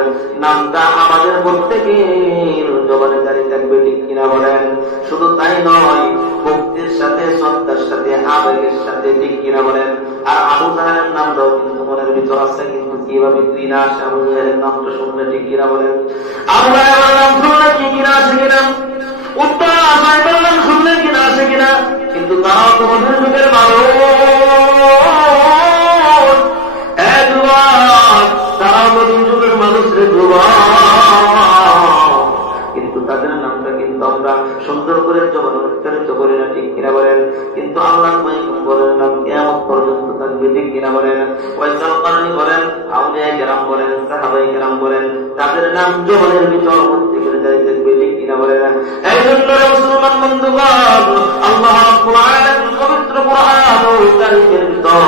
নামটা আমাদের প্রত্যেকের জবানে জারি থাকবে, ঠিক কিনা বলেন? শুধু তাই নয়, ভক্তির সাথে, শ্রদ্ধার সাথে, আবেগের সাথে, ঠিক কিনা বলেন? আর আবু জাহেলের নামটাও কিন্তু মনের ভিতর আছে, কিন্তু কিভাবে ঘৃণা আসে আবু জাহেলের নামটা শুনলে, ঠিক কিনা বলেন? আবু জাহেলের নাম শুনলে কি ঘৃণা আসে কিনা? উত্তর সাহেবের নাম শুনলে কিনা আসে কিনা? কিন্তু তারাও তো মধুর যুগের মানুষ, তারাও মধুর যুগের মানুষ রে যুবক, কিন্তু তাদের নামটা কিন্তু আমরা সুন্দর করে জবান উচ্চারিত করি না, ঠিক কিনা বলেন? কিন্তু আল্লাহ পয়গম্বরের নাম কিয়ামত পর্যন্ত থাকবে, ঠিক কিনা বলেন? ওয়াইসাল কারনী বলেন, আউলিয়া কেরাম বলেন, সাহাবায়ে কেরাম বলেন, তাদের নাম জবানের ভিতর প্রত্যেকের জারি থাকবে, ঠিক কিনা বলেন? এই জন্য মুসলমান বন্ধুগণ, আল্লাহ রাব্বুল আলামিন পবিত্র কোরআনুল কারীমের ভিতর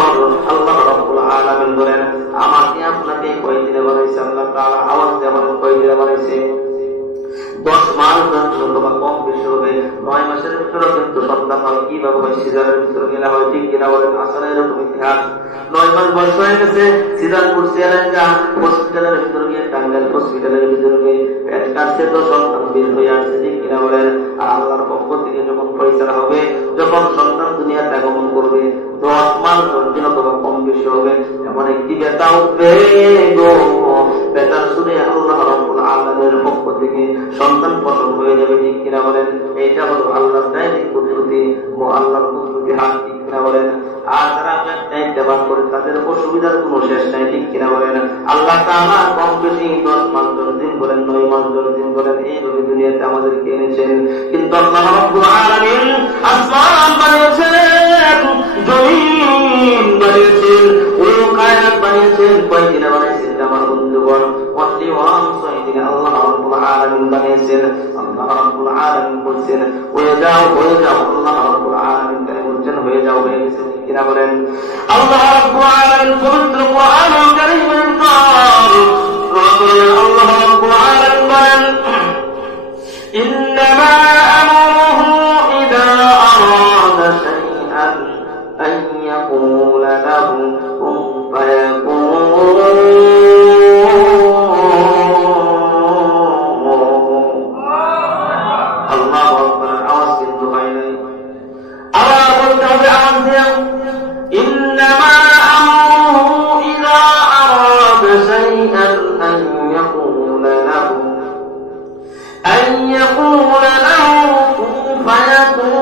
আল্লাহ রাব্বুল আলামিন বলেন, আমাকে আপনাকে কয়দিনে বানাইছে আল্লাহ তাআলা? আওয়াজ দিয়ে বলেন, কয়দিনে বানাইছে? 10 মাস অথবা কম বেশি হবে। 9 মাসের ভিতরে কিন্তু সন্তান হয়। কিভাবে হয়? সিজারের ভিতরে গেলে হয়, ঠিক কিনা বলেন? আসলে এরকম ইতিহাস। 9 মাস বয়স হয়ে গেছে, সিজার করছে, হসপিটালের ভিতরে গিয়ে, টাঙ্গাইল হসপিটালের ভিতরে গিয়ে পেট কাটছে, তো সন্তান বের হয়ে আসছে, ঠিক কিনা বলেন? আর আল্লাহর পক্ষ থেকে যখন ফয়সালা হবে, যখন সন্তান দুনিয়াতে আগমন করবে, 10 মাস 10 দিন অথবা কম বেশি হবে, এমন একটি ব্যথা উঠবে গো, ব্যথার শুনে আল্লাহ রাব্বুল আলামিনের পক্ষ থেকে সন্তান প্রসব হয়ে যাবে, ঠিক কিনা বলেন? এইটা হলো আল্লাহর ডাইরেক্ট কুদরতি ও আল্লাহর কুদরতি হাত, ঠিক কিনা বলেন? আর যারা ব্যবহার করে তাদের অসুবিধার কোনো শেষ নাই, ঠিক কিনা বলেন? আল্লাহ তাআলা কম বেশি 10 মাস 10 দিন বলেন, 9 মাস 10 দিন বলেন, এইভাবে দুনিয়াতে আমাদেরকে এনেছেন। কিন্তু আল্লাহ রাব্বুল আলামিন আসমান বানিয়েছেন, জমিন বানিয়েছেন, কায়নাত বানিয়েছেন, কয়দিনে বানাইছেন আমার বন্ধুগণ? অনলি ওয়ান, 6 দিনে আল্লাহ রাব্বুল আলামিন বানিয়েছেন। আল্লাহ রাব্বুল আলামিন বলছেন, হয়ে যাও, হয়ে যাও। আল্লাহ রাব্বুল আলামিন কেন বলছেন হয়ে যাও? হয়ে গেছে, কিনা বলেন? আল্লাহ রাব্বুল আলামিন পবিত্র কোরআনুল কারীমের ভিতর আল্লাহ রাব্বুল আলামিন বলেন, ইন্নামা আমরুহু ইযা আরাদা শাইআন আন ইয়াকুলা লাহু কুন ফায়াকুন। আল্লাহু আকবার। আওয়াজ কিন্তু হয় নাই, আবার বলতে হবে আওয়াজ দিয়ে, ইন্নামা আমরুহু ইযা আরাদা শাইআন আন ইয়াকুলা লাহু কুন ফায়াকুন।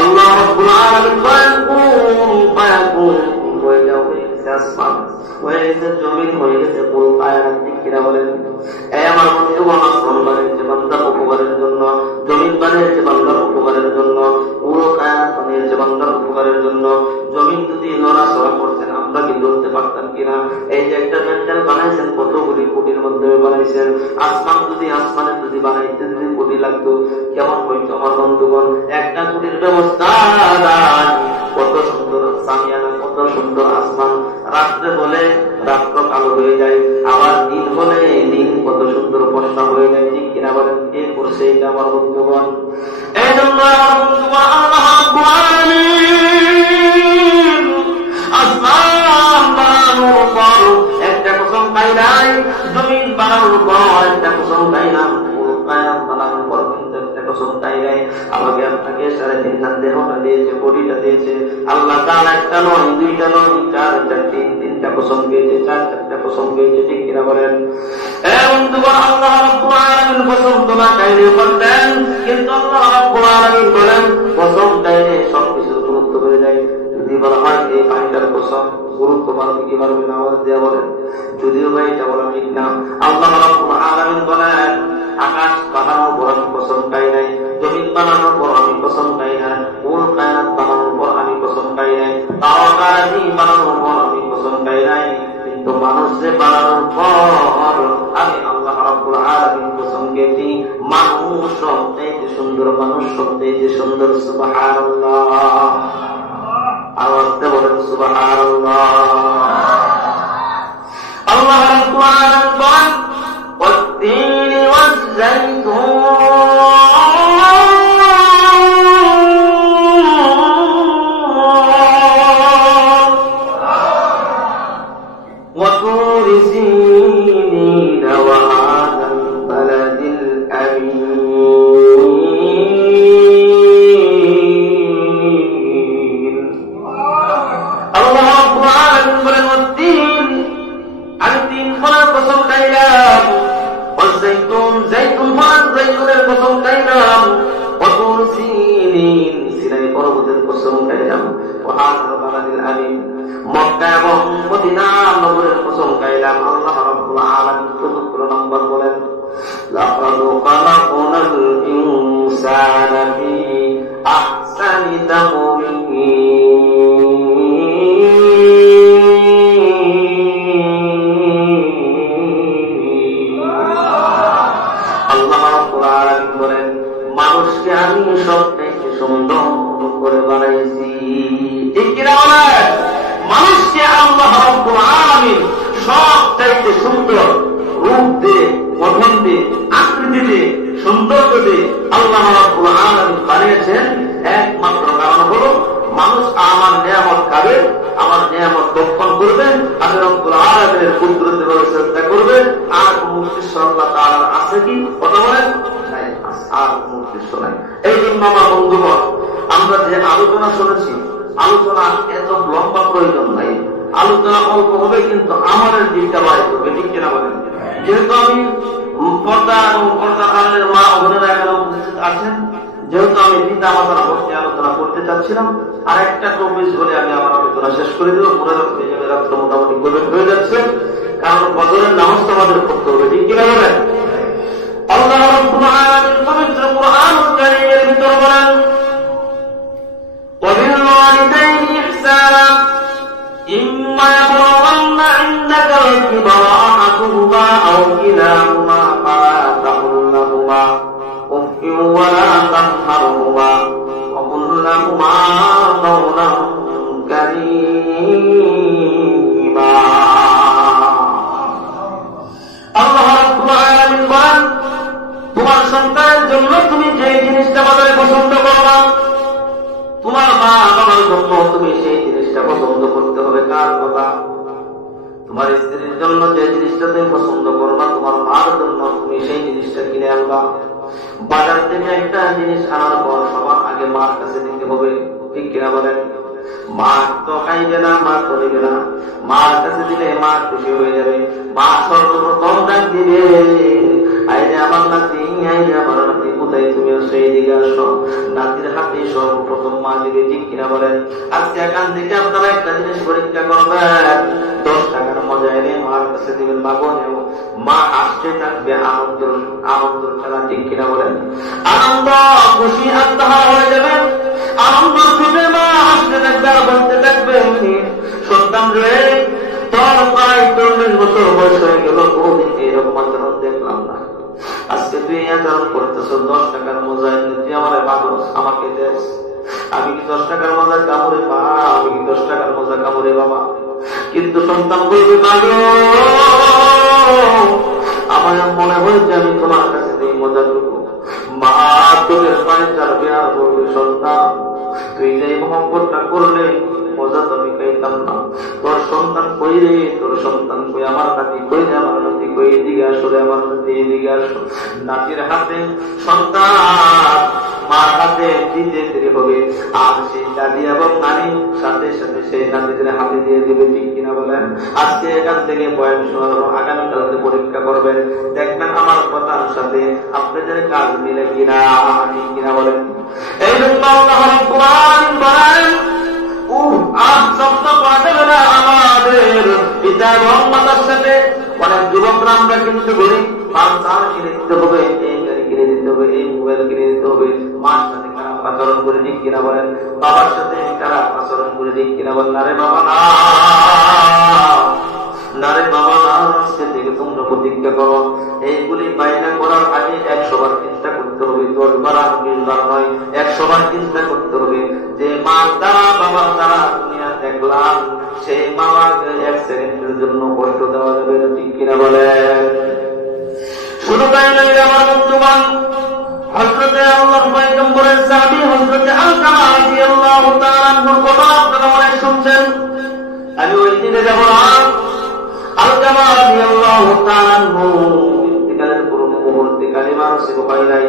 আল্লাহ রাব্বুল আলামিন বলেন, কুন ফায়াকুন, হয়ে যাও, হয়ে গেছে আসমান, হয়ে গেছে জমিন, হয়ে গেছে পুরো কায়নাত, ঠিক কিনা বলেন? এই আমার বন্ধুগণ, আসমান বানিয়েছে বান্দার উপকারের জন্য, জমিন বানিয়েছে বান্দার উপকারের জন্য, পুরো কায়নাত বানিয়েছে বান্দার উপকারের জন্য। জমিন যদি নড়াচড়া করতেন, আমরা কি ধরতে পারতাম কিনা? এই যে একটা মেন্টাল বানাইছেন, কতগুলি কোটির মাধ্যমে বানাইছেন। আসমান যদি, আসমানে যদি বানাইতে যদি কোটি লাগতো, কেমন হইতো আমার বন্ধুগণ? একটা কোটির ব্যবস্থা, কত সুন্দর সামিয়ানা, কত সুন্দর আসমান। রাত্রে হলে রাত্র কালো হয়ে যায়, আবার দিন হলে দিন কত সুন্দর ফর্সা হয়ে যায়, ঠিক কিনা বলেন? কে করছে এটা আমার বন্ধুগণ? এই জন্য আমার বন্ধুগণ, আল্লাহ আগে আপনাকে 3.5 দেহটা দিয়েছে, বডিটা দিয়েছে। আল্লাহ তাআলা একটা নয়, দুইটা নয়, তিনটা কসম দিয়েছে, 4টা কসম দিয়েছে, ঠিক কিনা বলেন? বন্ধুগণ, আল্লাহ রাব্বুল আলামিন কসম তো না চাইলে করতেন, কিন্তু আল্লাহ রাব্বুল আলামিন বলেন কসম চাইলে সবকিছুর গুরুত্ব বেড়ে যায়। যদি বলা হয় এই পানিটার কসম, গুরুত্ব বাড়বে কি বাড়বে না? আওয়াজ দেওয়া বলেন। যদিও ভাই এটা বলা ঠিক না। আল্লাহ রাব্বুল আলামিন বলেন আকাশ বানানোর পর আমি কসম খাই নাই, জমিন বানানোর পর আমি কসম খাই নাই, কুল কায়নাত বানানোর পর আমি কসম খাই নাই, তাওয়াকারি বানানোর পর আমি কসম খাই নাই, কিন্তু মানুষকে বানানোর পর আমি আল্লাহ রাব্বুল আলামিন কসম খেয়েছি, মানুষ সবচেয়ে সুন্দর, মানুষ সবচেয়ে সুন্দর। সুবহানাল্লাহ। আওয়াজ দিয়ে বলেন সুবহানাল্লাহ। আল্লাহ রাব্বুল আলামিন বলেন والتين والزيتون وطور سينين وهذا البلد الأمين الله رب العالمين বলেন والتين আমি 3 ফলের কসম খাইলাম, والزيتون زيتون ফলের জৈতুনের কসম খাইলাম, وطور سينين সিনাই পর্বতের কসম খাইলাম, وهذا البلد الأمين মক্কা এবং মদিনা নগরের কসম খাইলাম। আল্লাহ রাব্বুল আলামিন 74 নম্বর বলেন লাকাদ খালাকনাল ইনসানা ফি আহসানি তাকওয়িম। আল্লাহ রাব্বুল আলামিন বলেন মানুষকে আমি সবচেয়ে সুন্দর করে বানাইছি, ঠিক কিনা বলেন? মানুষকে আল্লাহ রাব্বুল আলামিন সবচাইতে সুন্দর রূপ দিয়ে, গঠন দিয়ে, আকৃতি দিয়ে, সৌন্দর্য দিয়ে আল্লাহ রাব্বুল আলামিন বানিয়েছেন। একমাত্র কারণ হলো মানুষ আমার নিয়ামত খাবে, আমার নিয়ামত ভক্ষণ করবে, আমি রব্বুল আলামিনের কুদরতের চেষ্টা করবে। আর কোন উদ্দেশ্য আল্লাহ তাআলার আছে কি? কথা বলেন নাই, আর কোন উদ্দেশ্য নাই। এই জন্য আমার বন্ধুগণ, আমরা যে আলোচনা শুনেছি, আলোচনা এত লম্বা প্রয়োজন নাই, আলোচনা অল্প হবে, কিন্তু আমাদের দিকটা বাড়ি করবে, ঠিক কিনা বলেন? যেহেতু আমি পর্দা এবং পর্দা কারণের মা বোনেরা এখানে উপস্থিত আছেন, যেহেতু আমি পিতা মাতার পক্ষে আলোচনা করতে চাচ্ছিলাম, আর একটা টপিক বলে আমি আমার আলোচনা শেষ করে দেবো। মনে রাখতে জেনে রাখতে মোটামুটি গভীর হয়ে যাচ্ছে, কারণ ফজরের নামাজ তো আমাদের পড়তে হবে, ঠিক কিনা বলেন? আল্লাহ রাব্বুল আলামিন পবিত্র কোরআনুল কারীমের ভিতর বলেন وبالوالدين إحسانا إما يبلغن عندك الكبر أحدهما أو كلاهما فلا تقل لهما أف ولا تنهرهما وقل لهما قولا كريما। আল্লাহ রাব্বুল আলামিন বলেন তোমার সন্তানের জন্য তুমি যে জিনিসটা বাজারে পছন্দ করবা, তোমার মা বাবার জন্য তুমি সেই জিনিসটা পছন্দ করতে হবে। কার কথা? তোমার স্ত্রীর জন্য যে জিনিসটা তুমি পছন্দ করবা, তোমার মার জন্য তুমি সেই জিনিসটা কিনে আনবা। বাজার থেকে একটা জিনিস আনার পর সবার আগে মার কাছে দিতে হবে, ঠিক কিনা বলেন? মা তো খাইবে না, মা তো নেবে না, মার কাছে দিলে মা খুশি হয়ে যাবে। মা সর্বপ্রথম ডাক দিবে আইরে আমার নাতি, আইরে আমার নাতি, কোথায় তুমি সেই দিকে আসো। নাতির হাতে সর্বপ্রথম মা দিবে, ঠিক কিনা বলেন? আজকে এখান থেকে আপনারা একটা জিনিস পরীক্ষা করবেন, 10 টাকার মজা এনে মার কাছে দিবেন, মা বোনেও মা আসতে থাকবে, আনন্দ খেলা, ঠিক কিনা বলেন? আনন্দ খুশি আত্মহারা হয়ে যাবে, আনন্দ খুশি মা আসতে থাকবে, বলতে থাকবে সন্তান রে তোর প্রায় 40 বছর বয়স হয়ে গেল, কোনদিন এরকম আচরণ দেখলাম না, আজকে তুই আচরণ করতেছ। 10 টাকার মজা এনে তুই আমার মানুষ আমাকে দেশ, আমি কি 10 টাকার মজা কামড়ে মা, আমি কি 10 টাকার মজা কামড়ে বাবা? কিন্তু সন্তান বলবে না গো, আমার মনে হয় যে আমি তোমার কাছে এই মজা দেবো। মা তোদের পায়ে চারবে আর বলবে সন্তান তুই যে মহব্বতটা করলে মজা তো আমি খাইতাম না, তোর সন্তান কই রে, তোর সন্তান কই, আমার নাতি কই রে, আমার নাতি কই, এদিকে আসলে আমার নাতি, এদিকে আসো। নাতির হাতে সন্তান মার হাতে দিতে দেরি হবে, আর সেই দাদি এবং নানি সাথে সাথে সেই নাতিদের হাতে দিয়ে দিবে, ঠিক কিনা বলেন? আজকে এখান থেকে বয়ান শোনার আগামীকালকে পরীক্ষা করবেন, দেখবেন আমার কথার সাথে আপনাদের কাজ মিলে কিনা, ঠিক কিনা বলেন? এই জন্য আল্লাহ রাব্বুল আলামিন বলেন, আমাদের পিতা এবং মাতার সাথে অনেক যুবকরা আমরা কিন্তু বলি পাঁচ কিনে দিতে হবে, এই গাড়ি কিনে দিতে হবে, এই মোবাইল কিনে দিতে হবে। মার সাথে খারাপ আচরণ করে ঠিক কিনা বলেন? বাবার সাথে খারাপ আচরণ করে ঠিক কিনা বলেন? না রে বাবা না, না রে বাবা না, আজকে থেকে তোমরা প্রতিজ্ঞা করো এইগুলি বাইনা করার আগে 100 বার চিন্তা করতে হবে, 10 বার 20 বার নয়, 100 বার চিন্তা করতে হবে যে মার দ্বারা বাবার দ্বারা দুনিয়া দেখলাম, সেই মামাকে 1 সেকেন্ডের জন্য কষ্ট দেওয়া যাবে না, ঠিক কিনা বলেন? শুধু তাই নয় আমার বন্ধুগণ, হযরতে আল্লাহর পয়গম্বরের সাহাবী হযরতে আলকামা রাদিয়াল্লাহু তাআলা আনহুর কথা আপনারা অনেক শুনছেন। আমি ওই দিকে যাব না। আলকামা রাদিয়াল্লাহু তাআলা আনহু ইন্তিকালের পূর্ব মুহূর্তে কালিমা নসিব হয় নাই,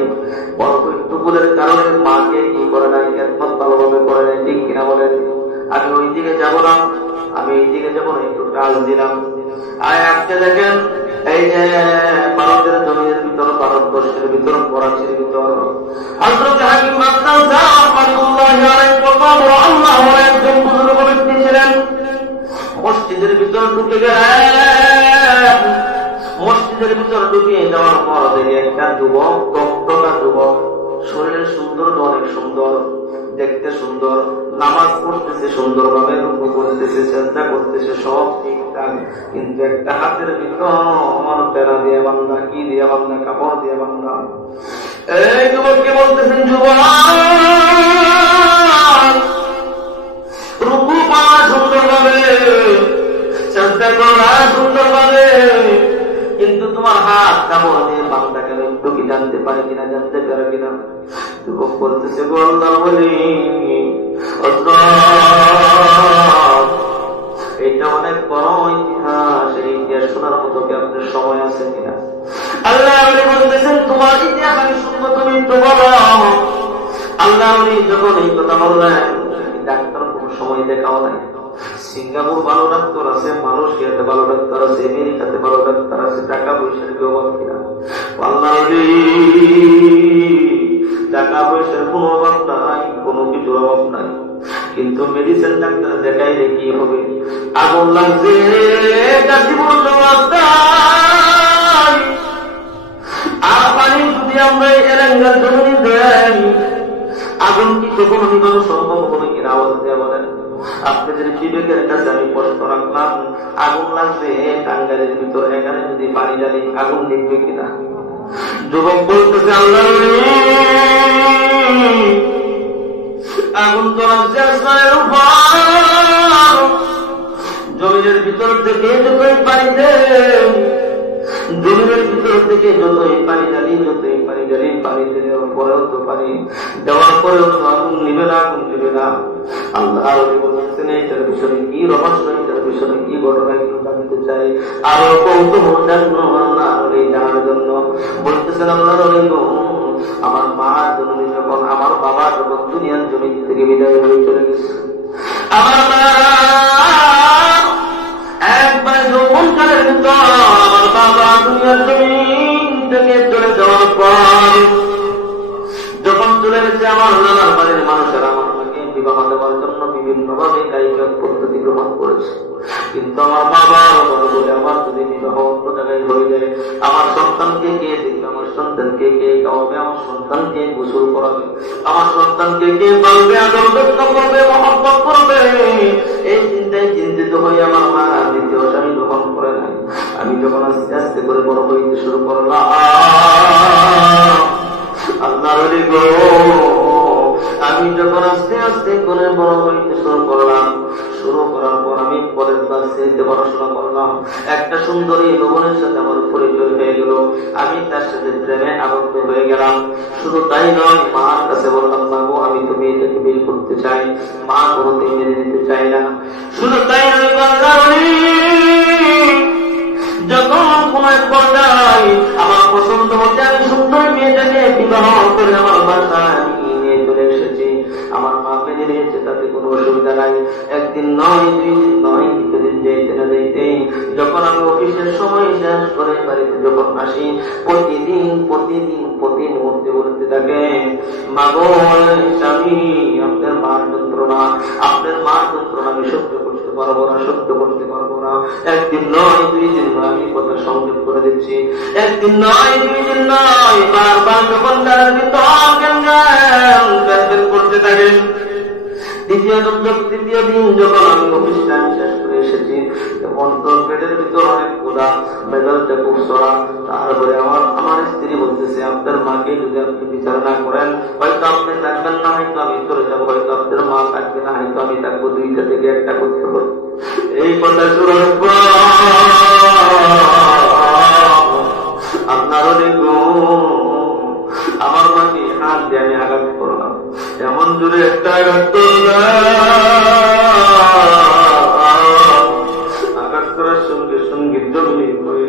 অল্প একটু ভুলের কারণে মাকে কি করে নাই, একদম ভালোভাবে করে নাই, ঠিক কিনা বলেন? আমি ওই দিকে যাব না, আমি এই দিকে যাব না, একটু টাল দিলাম। আর আজকে দেখেন এই যে ভারতের জমির ভিতর, ভারতবর্ষের ভিতর, করাচির ভিতর হযরত হাকিম মাকরাম রাহমাতুল্লাহি আলাইহি আল্লাহর একজন বুজুর্গ ব্যক্তি ছিলেন। মসজিদের ভিতর ঢুকে গেলেন, মসজিদের ভিতর ঢুকে যাওয়ার পর দেখে একটা যুবক, টকটকা যুবক, শরীরের সুন্দর, অনেক সুন্দর, দেখতে সুন্দর, নামাজ পড়তেছে সুন্দরভাবে, রুকু করতেছে, সিজদা করতেছে, সব ঠিকঠাক, কিন্তু একটা হাতের ভিতর তেরা দিয়ে বান্ধা, কি দিয়ে বান্ধা, কাপড় দিয়ে বান্ধা। এই যুবককে বলতেছেন, যুবক রুকু পাওয়া সুন্দরভাবে, সিজদা করা সুন্দরভাবে, কিন্তু তোমার হাত কাপড় দিয়ে বান্ধা কেন, একটু কি জানতে পারে কিনা, জানতে পারে কিনা? যুবক বলতেছে, গো আল্লাহর ওলি, এটা অনেক বড় ইতিহাস, এই ইতিহাস শোনার মতো কি আপনার সময় আছে কিনা? আল্লাহ বলতেছেন, তোমার ইতিহাস আমি শুনবো, তুমি একটু বলো। আল্লাহ যখন এই কথা বললেন, ডাক্তার কোন সময় দেখাও নাই। সিঙ্গাপুর ভালো ডাক্তার আছে, মালয়েশিয়াতে ভালো ডাক্তার আছে, আমেরিকাতে ভালো ডাক্তার আছে, টাকা পয়সার কেউ অভাব কিনা? আল্লাহ টাকা পয়সার কোনো অভাব নাই, কোনো কিছুর অভাব নাই, কিন্তু মেডিসিন ডাক্তার দেখাইলে কি হবে? আগুন লাগছে, আর পানি যদি আমরা এলাকার জমি দেয়, আগুন কি কখনো নিবানো সম্ভব হবে কিনা? আওয়াজ দেওয়া বলেন। আপনাদের বিবেকের কাছে আমি প্রশ্ন রাখলাম, আগুন লাগছে টাঙ্গাইলের ভিতর, এখানে যদি পানি জ্বালি আগুন নিবে কিনা? যুবক বলতেছে, আল্লাহ আগুন তো লাগছে আসমানের উপর, জমিনের ভিতর থেকে যতই পানি দেন, জমিনের ভিতর থেকে যতই পানি জ্বালি, যতই পানি জ্বালি, পানিতে দেওয়ার পরেও তো পানি দেওয়ার পরেও তো আগুন নিবে না, আগুন নিবে না। আল্লাহ বলছেন, এটার বিষয়ে কি রহস্য, এটার বিষয়ে কি ঘটনা, একটু জানতে চাই, আরো কৌতূহল জানার জন্য বলতেছেন, আল্লাহ আমার মা জননী যখন, আমার বাবা যখন দুনিয়ার জমি থেকে বিদায় হয়ে চলে গেছে, আমার মা একবার যৌবনকালের ভিতর, আমার বাবা দুনিয়ার জমি থেকে চলে যাওয়ার পর যখন চলে গেছে, আমার নানার বাড়ির মানুষেরা আমার মাকে বিবাহ দেওয়ার জন্য বিভিন্ন ভাবে কারিগর পদ্ধতি গ্রহণ করেছে, কিন্তু আমার বাবা বলে, আমার যদি বিবাহ অন্য জায়গায় হয়ে যায়, আমার সন্তানকে কে দেখবে, আমার সন্তানকে কে খাওয়াবে, আমার সন্তানকে গোসল করাবে, আমার সন্তানকে কে পালবে, আদর যত্ন করবে, মহব্বত করবে, এই চিন্তায় চিন্তিত হয়ে আমার মা দ্বিতীয় স্বামী গ্রহণ করে নাই। আমি যখন আস্তে আস্তে করে বড় হইতে শুরু করলাম, আল্লাহর গো, আমি যখন আস্তে আস্তে করে বড় হইতে শুরু করলাম, শুরু করার পর আমি পরের ক্লাসে পড়াশোনা করলাম, একটা সুন্দরী ভবনের সাথে আমার পরিচয় হয়ে গেল, আমি তার সাথে প্রেমে আবদ্ধ হয়ে গেলাম। শুধু তাই নয়, মার কাছে বললাম, বাবু আমি তো মেয়েটাকে বিয়ে করতে চাই, মা কোনোদিন মেনে নিতে চাই না। শুধু তাই নয়, যখন কোন এক পর্যায়ে আমার পছন্দ হচ্ছে, আমি সুন্দর মেয়েটাকে বিবাহ করে আমার বাসায় তাতে কোনো অসুবিধা নাই। একদিন নয়, 2 দিন নয়, কিছুদিন যাইতে না যাইতে যখন আমি অফিসের সময় শেষ করে বাড়িতে যখন আসি, প্রতিদিন প্রতি মুহূর্তে বলতে থাকে, মা গো স্বামী, আপনার মার যন্ত্রণা আমি সহ্য করতে পারবো না। একদিন নয়, 2 দিন নয়, আমি কথা সংযোগ করে দিচ্ছি, একদিন নয়, 2 দিন নয়, বারবার যখন তার ভিতর জ্ঞান করতে থাকে। দ্বিতীয় দিন যখন আমি অফিস টাইম শেষ করে এসেছি, অন্তর পেটের ভিতর অনেক ক্ষুধা, মেজাজটা খুব সরা। তারপরে আমার স্ত্রী বলতেছে, আপনার মাকে যদি আপনি বিচার না করেন, হয়তো আপনি থাকবেন না, হয়তো আমি চলে যাবো, হয়তো আপনার মা থাকবে না, হয়তো আমি থাকবো, 2টা থেকে 1টা করতে হবে। এই কথা শোনার পর আপনার আমার মাকে হাত দিয়ে আমি আঘাত করলাম, এমন জোরে একটা আঘাত করার সঙ্গে সঙ্গে জমিয়ে হয়ে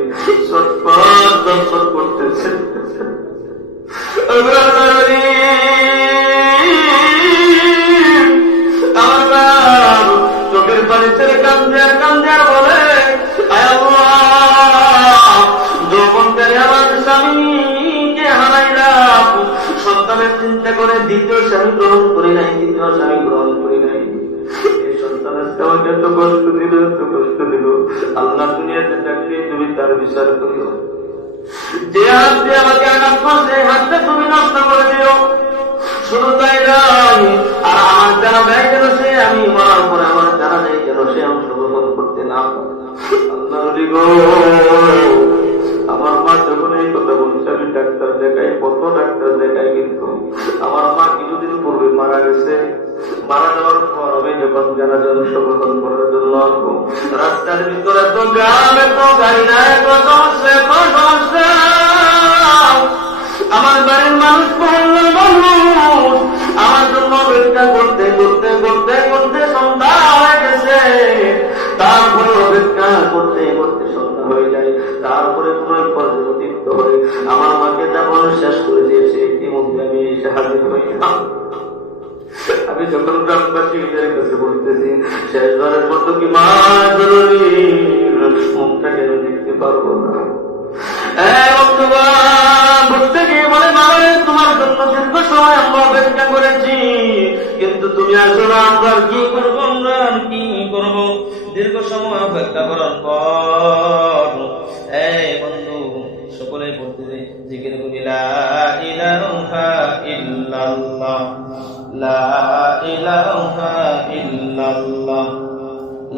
ছটফট করতেছে। আমার চোখের পানি ছেড়ে কান্দে আর বলে, যৌবনকারী আমার স্বামীকে হারাইলাম, সন্তানের চিন্তা করে দ্বিতীয় স্বামী গ্রহণ করি নাই। এই সন্তানের আমাকে এত কষ্ট দিল, আল্লাহ দুনিয়াতে থাকলে তুমি তার বিচার করিও। যে হাত দিয়ে আমাকে আঘাত করছে, হাতটা তুমি নষ্ট করে দিও। শুধু তাই নয়, আর আমার যারা ব্যয় যেন সে, আমি মরার পরে আমার যারা নেই যেন সে অংশগ্রহণ করতে না। আল্লাহ আমার মা যখন এই কথা বলছে, আমি ডাক্তার দেখাই, কত ডাক্তার দেখাই, কিন্তু আমার মা কিছুদিন পূর্বে মারা গেছে। মারা যাওয়ার পর আমি যখন জানাজা অংশগ্রহণ করার জন্য আসবো, রাস্তার ভিতরে তো গ্রাম, এত গাড়ি না, এত সমস্যা, আমার বাড়ির মানুষ, মহল্লার মানুষ আমার জন্য অপেক্ষা করতে সন্ধ্যা হয়ে গেছে। তারপরে অপেক্ষা করতে সন্ধ্যা হয়ে যায়। তারপরে কোন পর্যায়ে অতিরিক্ত হয়ে আমার মাকে যখন শেষ করে দিয়েছে, ইতিমধ্যে আমি এসে হাজির হইলাম। আমি যখন গ্রামবাসীদের কাছে বলতেছি, শেষবারের মতো কি মা জরুরি, মুখটা কেন দেখতে পারবো না? বলতে গিয়ে বলে, মারে তোমার জন্য দীর্ঘ সময় আমরা অপেক্ষা করেছি, কিন্তু তুমি আসলে আমরা কি করবো, দীর্ঘ সময় অপেক্ষা করার পর বন্ধু সকলে বলতে জিকির করি, লা ইলাহা ইল্লাল্লাহ, লা ইলাহা ইল্লাল্লাহ,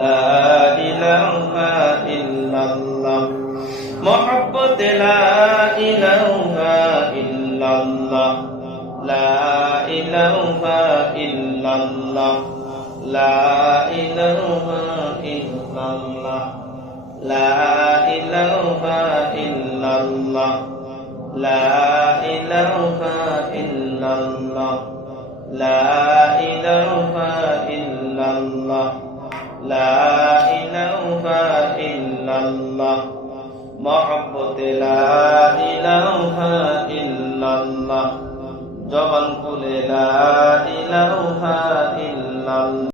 লা ইলাহা ইল্লাল্লাহ, মুহাব্বত লা ইলাহা ইল্লাল্লাহ, লা ইলাহা ইল্লাল্লাহ, লা ইলাহা ইল্লাল্লাহ, লা ইলাহা ইল্লাল্লাহ, লা ইলাহা ইল্লাল্লাহ, লা